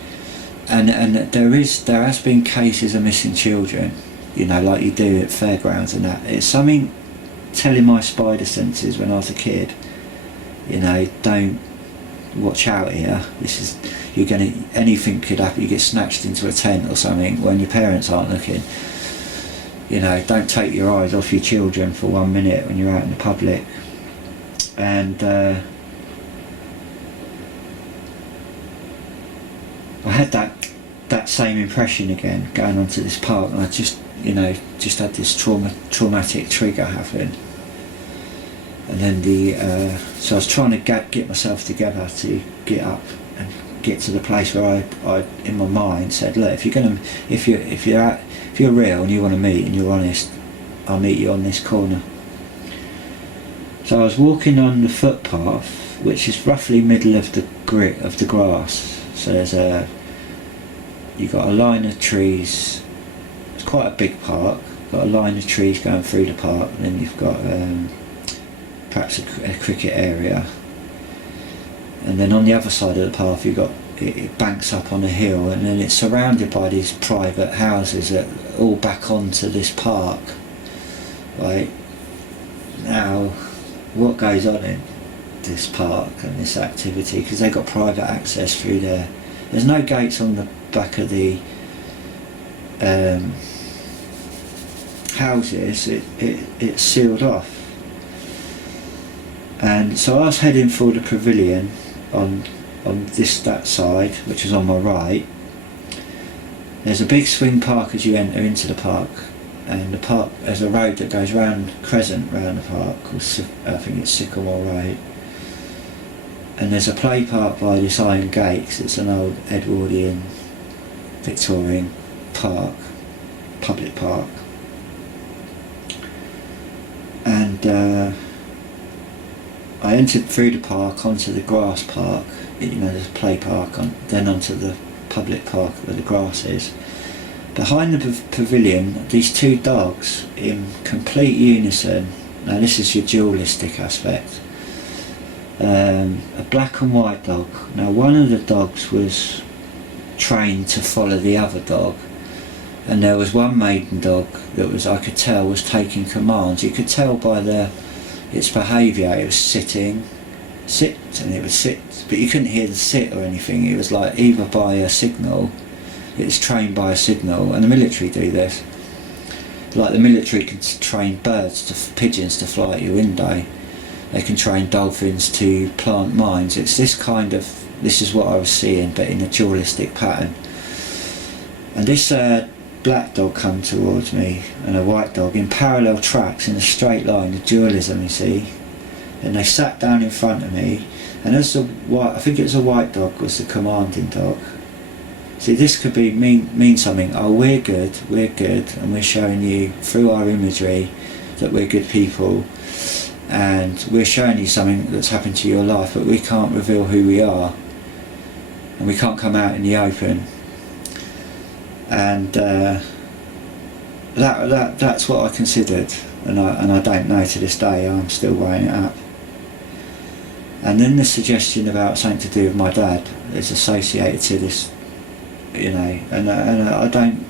and there has been cases of missing children, like you do at fairgrounds and that. It's something telling my spider senses when I was a kid, don't watch out here. Anything could happen. You get snatched into a tent or something when your parents aren't looking. Don't take your eyes off your children for 1 minute when you're out in the public. And I had that same impression again going onto this park, and I just had this traumatic trigger happen. And then so I was trying to get myself together to get up and get to the place where I in my mind said, look, if you're real and you want to meet and you're honest, I'll meet you on this corner. So I was walking on the footpath, which is roughly middle of the grit of the grass. So you've got a line of trees. It's quite a big park. Got a line of trees going through the park, and then you've got perhaps a cricket area, and then on the other side of the path you've got it banks up on a hill, and then it's surrounded by these private houses that all back onto this park. Right now, what goes on in this park and this activity, because they've got private access through there. There's no gates on the back of the houses. It's sealed off. And so I was heading for the pavilion on that side, which is on my right. There's a big swing park as you enter into the park, and the park, there's a road that goes crescent round the park, called, I think it's Sycamore Road. And there's a play park by this iron gate, 'cause it's an old Edwardian Victorian park, public park. And I entered through the park onto the grass park, there's a play park, then onto the public park where the grass is. Behind the pavilion, these two dogs in complete unison. Now this is your dualistic aspect. A black and white dog. Now one of the dogs was trained to follow the other dog, and there was one maiden dog that I could tell was taking commands. You could tell by its behaviour. It was sit, and it would sit, but you couldn't hear the sit or anything. It was like either by a signal, it's trained by a signal, and the military do this. Like the military can train pigeons to fly at your window. They can train dolphins to plant mines. It's this is what I was seeing, but in a dualistic pattern. And this black dog come towards me, and a white dog in parallel tracks in a straight line, the dualism, you see. And they sat down in front of me, and I think it was a white dog was the commanding dog. See, this could mean something. Oh, we're good, and we're showing you through our imagery that we're good people, and we're showing you something that's happened to your life, but we can't reveal who we are, and we can't come out in the open. And that's what I considered, and I don't know to this day. I'm still weighing it up. And then the suggestion about something to do with my dad is associated to you know, and I don't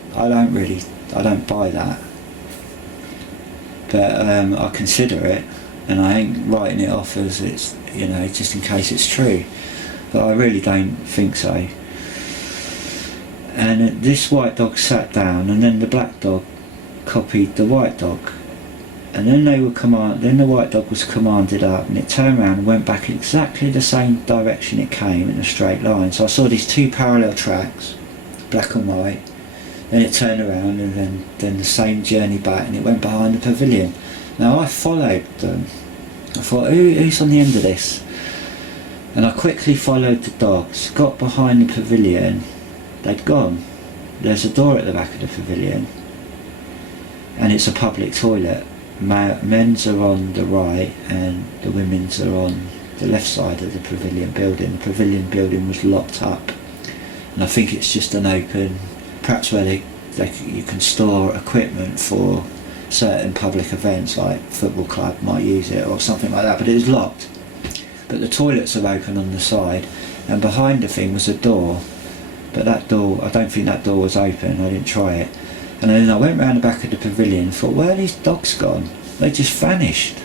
buy that. But I consider it, and I ain't writing it off as it's, you know, just in case it's true. But I really don't think so. And this white dog sat down, and then the black dog copied the white dog, and then then the white dog was commanded up, and it turned around and went back exactly the same direction it came in a straight line. So I saw these two parallel tracks, black and white. Then it turned around, and then the same journey back, and it went behind the pavilion. Now I followed them. I thought, who's on the end of this? And I quickly followed the dogs, got behind the pavilion. They'd gone. There's a door at the back of the pavilion, and it's a public toilet. Men's are on the right, and the women's are on the left side of the pavilion building. The pavilion building was locked up, and I think it's just an open, perhaps where you can store equipment for certain public events, like football club might use it or something like that, but it was locked. But the toilets are open on the side, and behind the thing was a door, but that door, I don't think that door was open. I didn't try it. And then I went round the back of the pavilion and thought, where are these dogs gone? They just vanished.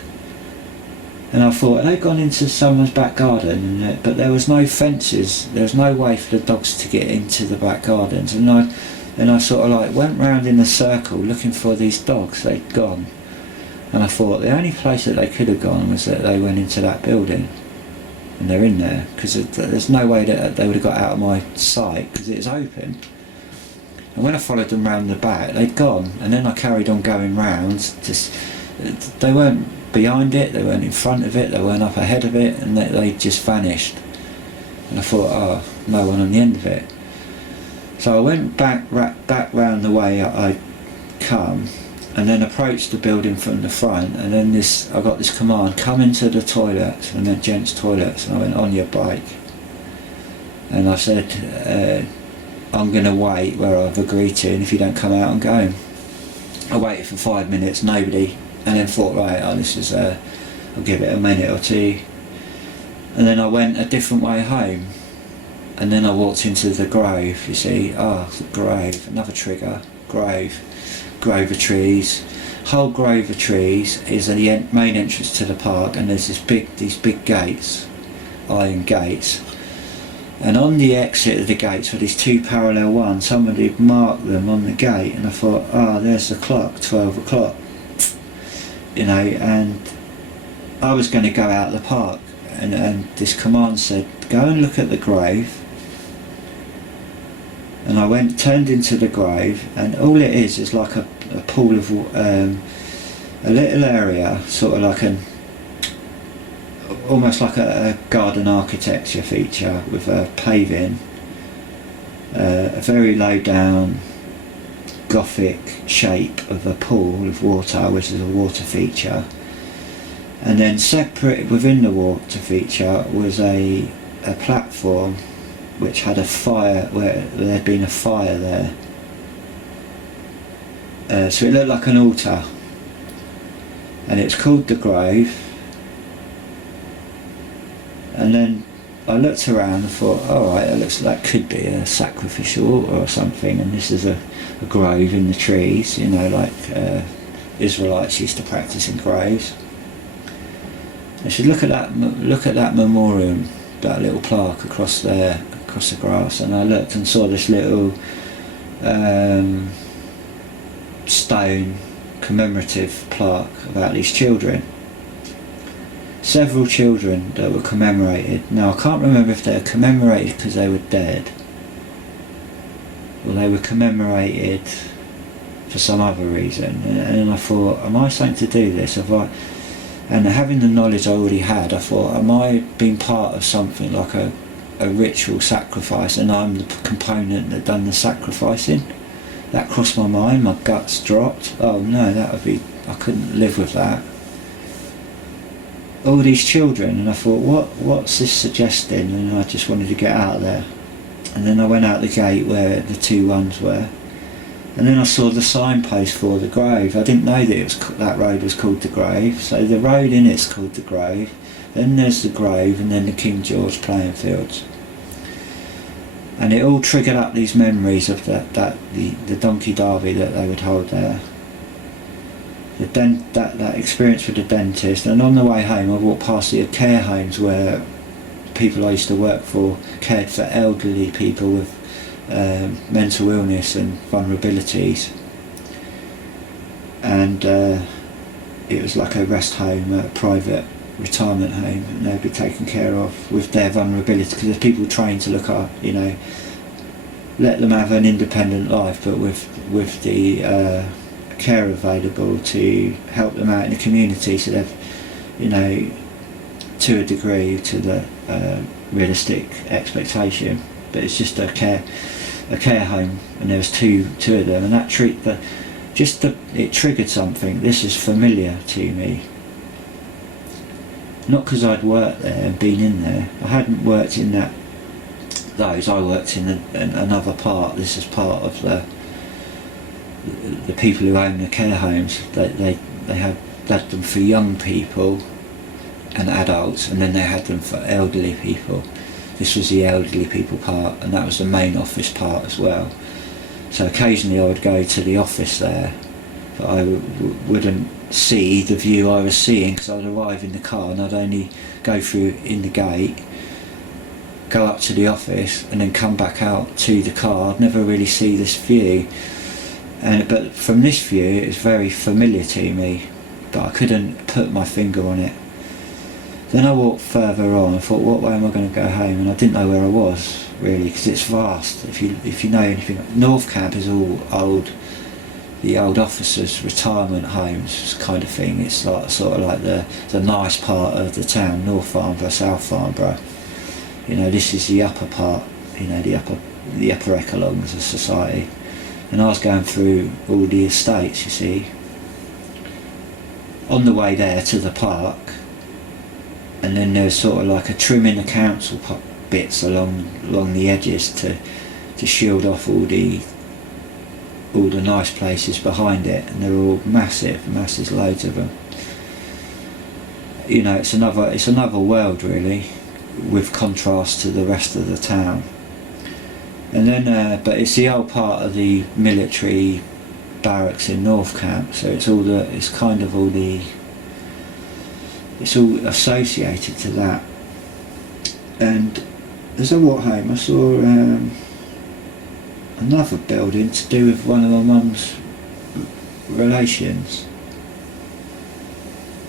And I thought, they gone into someone's back garden, but there was no fences, there was no way for the dogs to get into the back gardens. And I sort of like went round in a circle looking for these dogs. They'd gone. And I thought the only place that they could have gone was that they went into that building. And they're in there, because there's no way that they would have got out of my sight, because it was open. And when I followed them round the back, they'd gone. And then I carried on going round. They weren't behind it, they weren't in front of it, they weren't up ahead of it, and they just vanished. And I thought, oh, no one on the end of it. So I went back round the way I'd come, and then approached the building from the front, and then I got this command, come into the toilets, and then gents' toilets, and I went, on your bike. And I said, I'm going to wait where I've agreed to, and if you don't come out, I'm going. I waited for 5 minutes, nobody, and then thought, right, I'll give it a minute or two. And then I went a different way home, and then I walked into the grove, you see, the grove, another trigger, grove of trees. Whole grove of trees is the main entrance to the park, and there's these big gates, iron gates. And on the exit of the gates were these two parallel ones. Somebody had marked them on the gate, and I thought, there's the clock, 12 o'clock. You know, and I was going to go out of the park, and this command said, go and look at the grove. And I turned into the grove, and all it is like a pool of, a little area, sort of like almost like a garden architecture feature with a paving, a very low down Gothic shape of a pool of water, which is a water feature, and then separate within the water feature was a platform which had a fire, where there had been a fire there. So it looked like an altar, and it's called the Grove. And then I looked around and thought, alright, that could be a sacrificial altar or something, and this is a grove in the trees, you know, like Israelites used to practice in groves. I should look at that memoriam, that little plaque across there, across the grass, and I looked and saw this little stone commemorative plaque about these children. Several children that were commemorated. Now I can't remember if they were commemorated because they were dead, or they were commemorated for some other reason. And I thought, am I something to do this? And having the knowledge I already had, I thought, am I being part of something like a ritual sacrifice, and I'm the component that done the sacrificing? That crossed my mind, my guts dropped. Oh no, I couldn't live with that. All these children, and I thought, what's this suggesting? And I just wanted to get out of there. And then I went out the gate where the two ones were, and then I saw the signpost for the grove. I didn't know that that road was called the Grove. So the road in it's called the Grove, then there's the Grove, and then the King George playing fields. And it all triggered up these memories of the donkey derby that they would hold there. That experience with the dentist, and on the way home I walked past the care homes where people I used to work for cared for elderly people with mental illness and vulnerabilities, and it was like a rest home, a private retirement home, and they'd be taken care of with their vulnerability, because there's people trained to look up, let them have an independent life, but with the care available to help them out in the community, so they've, to a degree, to the realistic expectation. But it's just a care home, and there was two of them, and that it triggered something. This is familiar to me. Not because I'd worked there and been in there. I hadn't worked in those. I worked in another part. This is part of the people who own the care homes. They had them for young people and adults, and then they had them for elderly people. This was the elderly people part, and that was the main office part as well. So occasionally I would go to the office there, but I wouldn't see the view I was seeing, because I'd arrive in the car and I'd only go through in the gate, go up to the office, and then come back out to the car. I'd never really see this view, but from this view it was very familiar to me, but I couldn't put my finger on it. Then I walked further on and thought, what way am I going to go home? And I didn't know where I was really, because it's vast. If you know anything, North Camp is all old, the old officers' retirement homes kind of thing. It's like sort of like the nice part of the town, North Farnborough, South Farnborough. This is the upper part, the upper echelons of society. And I was going through all the estates, you see. On the way there to the park, and then there's sort of like a trimming the council bits along the edges to shield off all the nice places behind it, and they're all massive, loads of them. It's another world really, with contrast to the rest of the town. And then, but it's the old part of the military barracks in North Camp, so it's all associated to that. And as I walked home, I saw another building to do with one of my mum's relations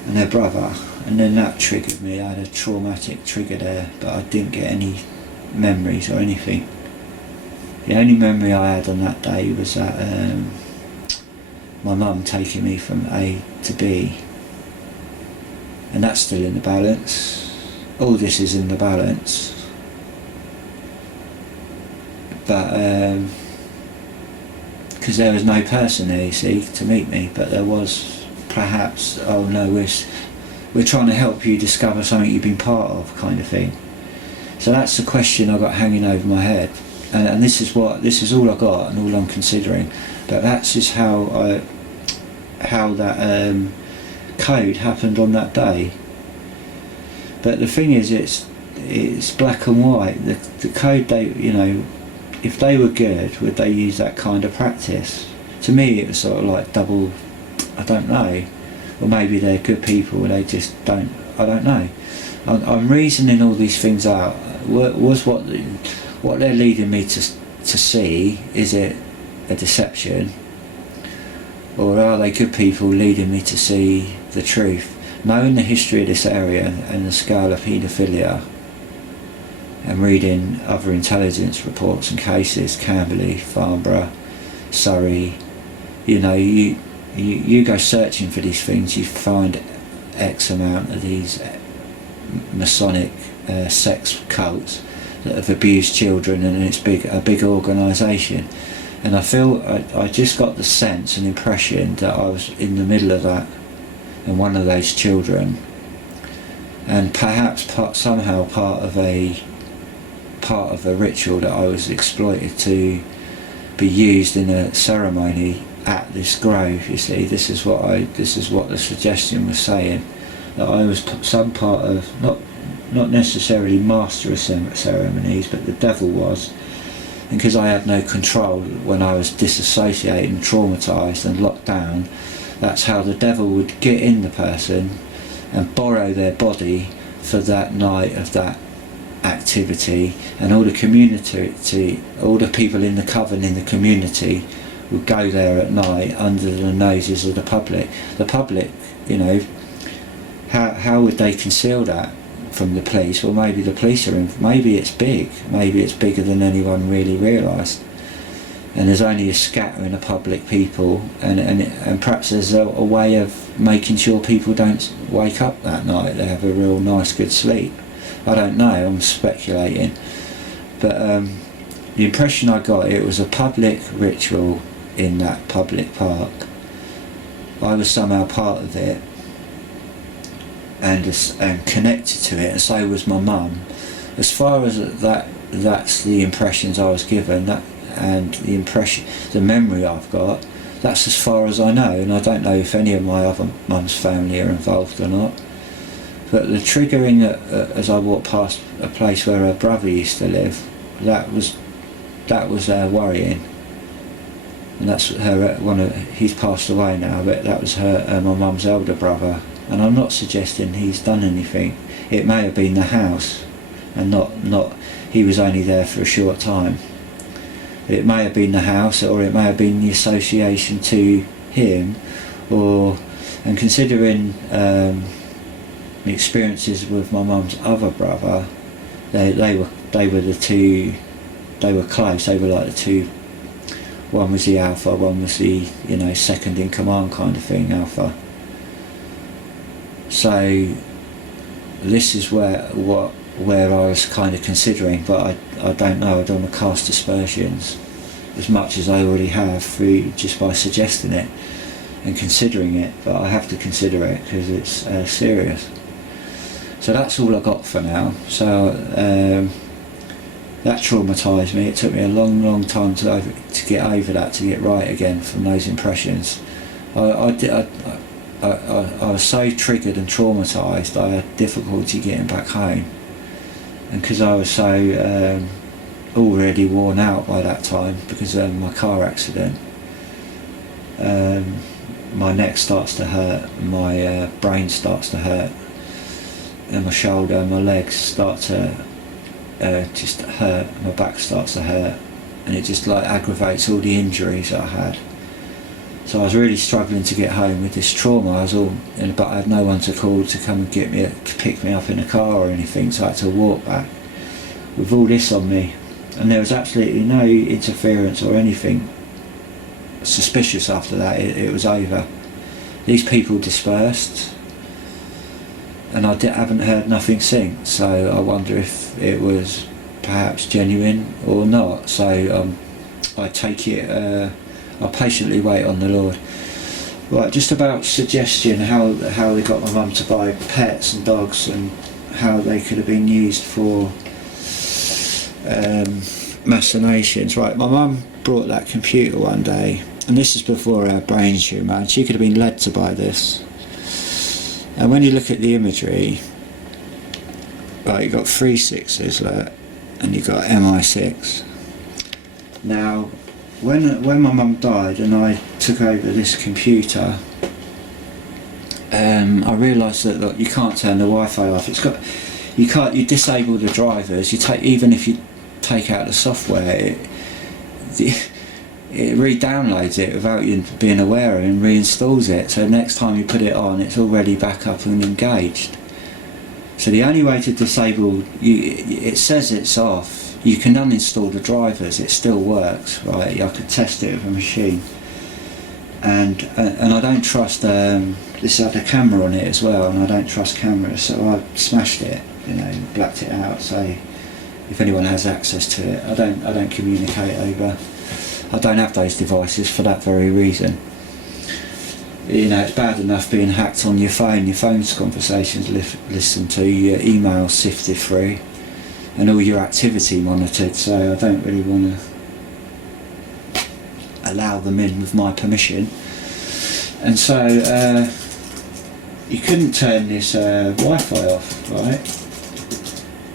and their brother, and then that triggered me. I had a traumatic trigger there, but I didn't get any memories or anything. The only memory I had on that day was that my mum taking me from A to B, and that's still in the balance. All this is in the balance, but because there was no person there, you see, to meet me, but there was perhaps, oh no, we're trying to help you discover something you've been part of, kind of thing. So that's the question I got hanging over my head, and this is all I got and all I'm considering. But that's just how that code happened on that day. But the thing is, it's black and white. The code, if they were good, would they use that kind of practice? To me it was sort of like double, I don't know, or maybe they're good people and they just don't, I don't know. I'm reasoning all these things out. Was what they're leading me to see, is it a deception, or are they good people leading me to see the truth? Knowing the history of this area and the scale of paedophilia, and reading other intelligence reports and cases, Camberley, Farnborough, Surrey, you go searching for these things, you find X amount of these Masonic sex cults that have abused children, and it's a big organisation. And I feel I just got the sense and impression that I was in the middle of that, and one of those children, and perhaps somehow part of a ritual that I was exploited to be used in a ceremony at this grove. You see, this is what the suggestion was saying, that I was some part of, not necessarily master of ceremonies, but the devil was, and because I had no control when I was disassociated and traumatised and locked down, that's how the devil would get in the person and borrow their body for that night of that activity, and all the community, all the people in the coven in the community would go there at night under the noses of the public. The public, you know, how would they conceal that from the police? Well, maybe the police are maybe it's bigger than anyone really realised, and there's only a scattering of public people, and perhaps there's a way of making sure people don't wake up that night, they have a real nice good sleep. I don't know, I'm speculating, but the impression I got, it was a public ritual in that public park. I was somehow part of it and connected to it, and so was my mum. As far as that's the impressions I was given, that, and the memory I've got, that's as far as I know, and I don't know if any of my other mum's family are involved or not. But the triggering as I walked past a place where her brother used to live, that was worrying. And that's he's passed away now, but that was my mum's elder brother. And I'm not suggesting he's done anything. It may have been the house, and not he was only there for a short time. It may have been the house, or it may have been the association to him, and considering the experiences with my mum's other brother, they were the two. They were close. They were like the two. One was the alpha, one was the, you know, second in command kind of thing, alpha. So this is where I was kind of considering, but I don't know. I don't want to cast aspersions as much as I already have through just by suggesting it and considering it, but I have to consider it because it's serious. So that's all I got for now. So that traumatised me. It took me a long time to get over that, to get right again from those impressions. I was so triggered and traumatised, I had difficulty getting back home. And because I was so already worn out by that time because of my car accident, my neck starts to hurt, my brain starts to hurt, and my shoulder and my legs start to just hurt, my back starts to hurt, and it just like aggravates all the injuries that I had. So I was really struggling to get home with this trauma. But I had no one to call to come and pick me up in a car or anything, so I had to walk back with all this on me, and there was absolutely no interference or anything suspicious after that. It was over. These people dispersed, and I haven't heard nothing since, so I wonder if it was perhaps genuine or not. So I take it, I patiently wait on the Lord. Right, just about suggestion, how they got my mum to buy pets and dogs, and how they could have been used for machinations. Right, my mum brought that computer one day, and this is before her brain tumour, and she could have been led to buy this. And when you look at the imagery, right, you've got 3 6s, look, and you've got MI6. Now, when my mum died and I took over this computer, I realised that, look, you can't turn the Wi-Fi off. You disable the drivers. Even if you take out the software, it re-downloads it without you being aware and reinstalls it. So next time you put it on, it's already back up and engaged. So the only way to disable, it says it's off. You can uninstall the drivers, it still works, right? I could test it with a machine. And I don't trust, this had a camera on it as well, and I don't trust cameras, so I smashed it, blacked it out, so if anyone has access to it, I don't communicate over. I don't have those devices for that very reason. It's bad enough being hacked on your phone's conversations listened to, your emails sifted through, and all your activity monitored, so I don't really want to allow them in with my permission. And so you couldn't turn this Wi-Fi off, right?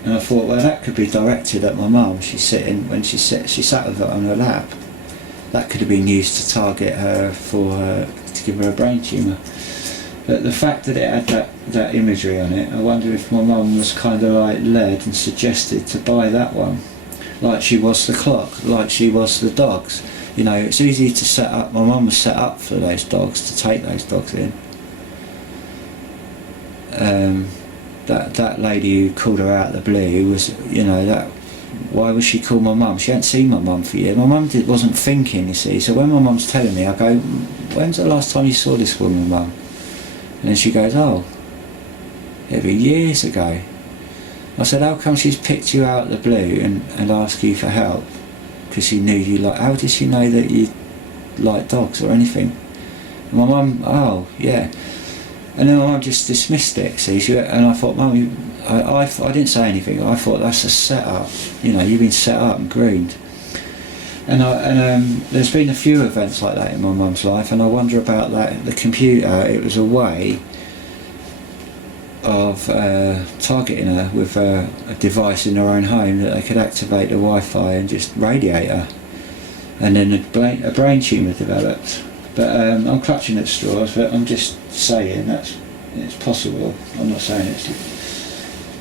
And I thought, well, that could be directed at my mum. She's sitting, when she sat with it on her lap. That could have been used to target her to give her a brain tumour. But the fact that it had that imagery on it, I wonder if my mum was kind of like led and suggested to buy that one, like she was the clock, like she was the dogs. You know, it's easy to set up. My mum was set up for those dogs, to take those dogs in. That lady who called her out of the blue was, you know, that. Why would she call my mum? She hadn't seen my mum for years. My mum wasn't thinking, you see. So when my mum's telling me, I go, "When's the last time you saw this woman, Mum?" And then she goes, "Oh, it'd be years ago." I said, "How come she's picked you out of the blue and asked you for help? Because she knew you like. How did she know that you like dogs or anything?" And my mum, "Oh, yeah." And then my mum just dismissed it, see. And I thought, "Mum, I didn't say anything. I thought that's a set-up. You know, you've been set up and groomed." And there's been a few events like that in my mum's life, and I wonder about that. The computer, it was a way of targeting her with a device in her own home that they could activate the Wi-Fi and just radiate her. And then a brain tumour developed. But I'm clutching at straws, but I'm just saying it's possible. I'm not saying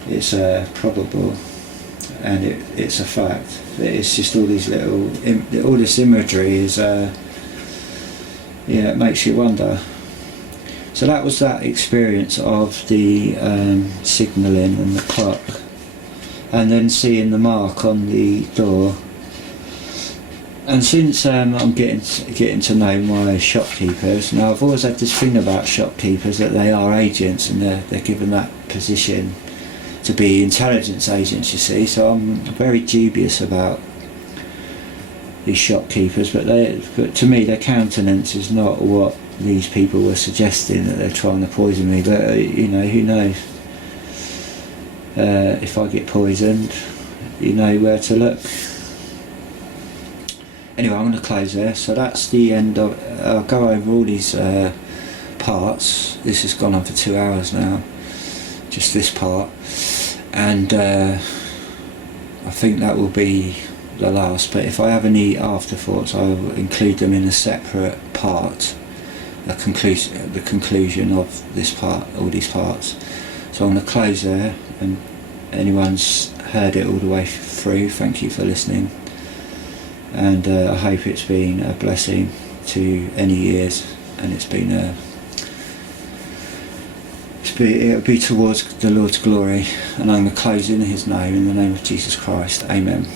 it's probable, and it's a fact. It's just all these all this imagery is, it makes you wonder. So that was that experience of the signalling and the clock, and then seeing the mark on the door. And since I'm getting to know my shopkeepers, now I've always had this thing about shopkeepers, that they are agents, and they're given that position to be intelligence agents, you see. So I'm very dubious about these shopkeepers, but to me their countenance is not what these people were suggesting, that they're trying to poison me. But you know, who knows? If I get poisoned, you know where to look. Anyway, I'm going to close there. So that's the end of. I'll go over all these parts. This has gone on for 2 hours now, just this part, and I think that will be the last. But if I have any afterthoughts, I will include them in a separate part, the conclusion of this part, all these parts. So I'm going to close there, and anyone's heard it all the way through, thank you for listening. And I hope it's been a blessing to any ears, and it'll be towards the Lord's glory. And I'm going to close in His name, in the name of Jesus Christ. Amen.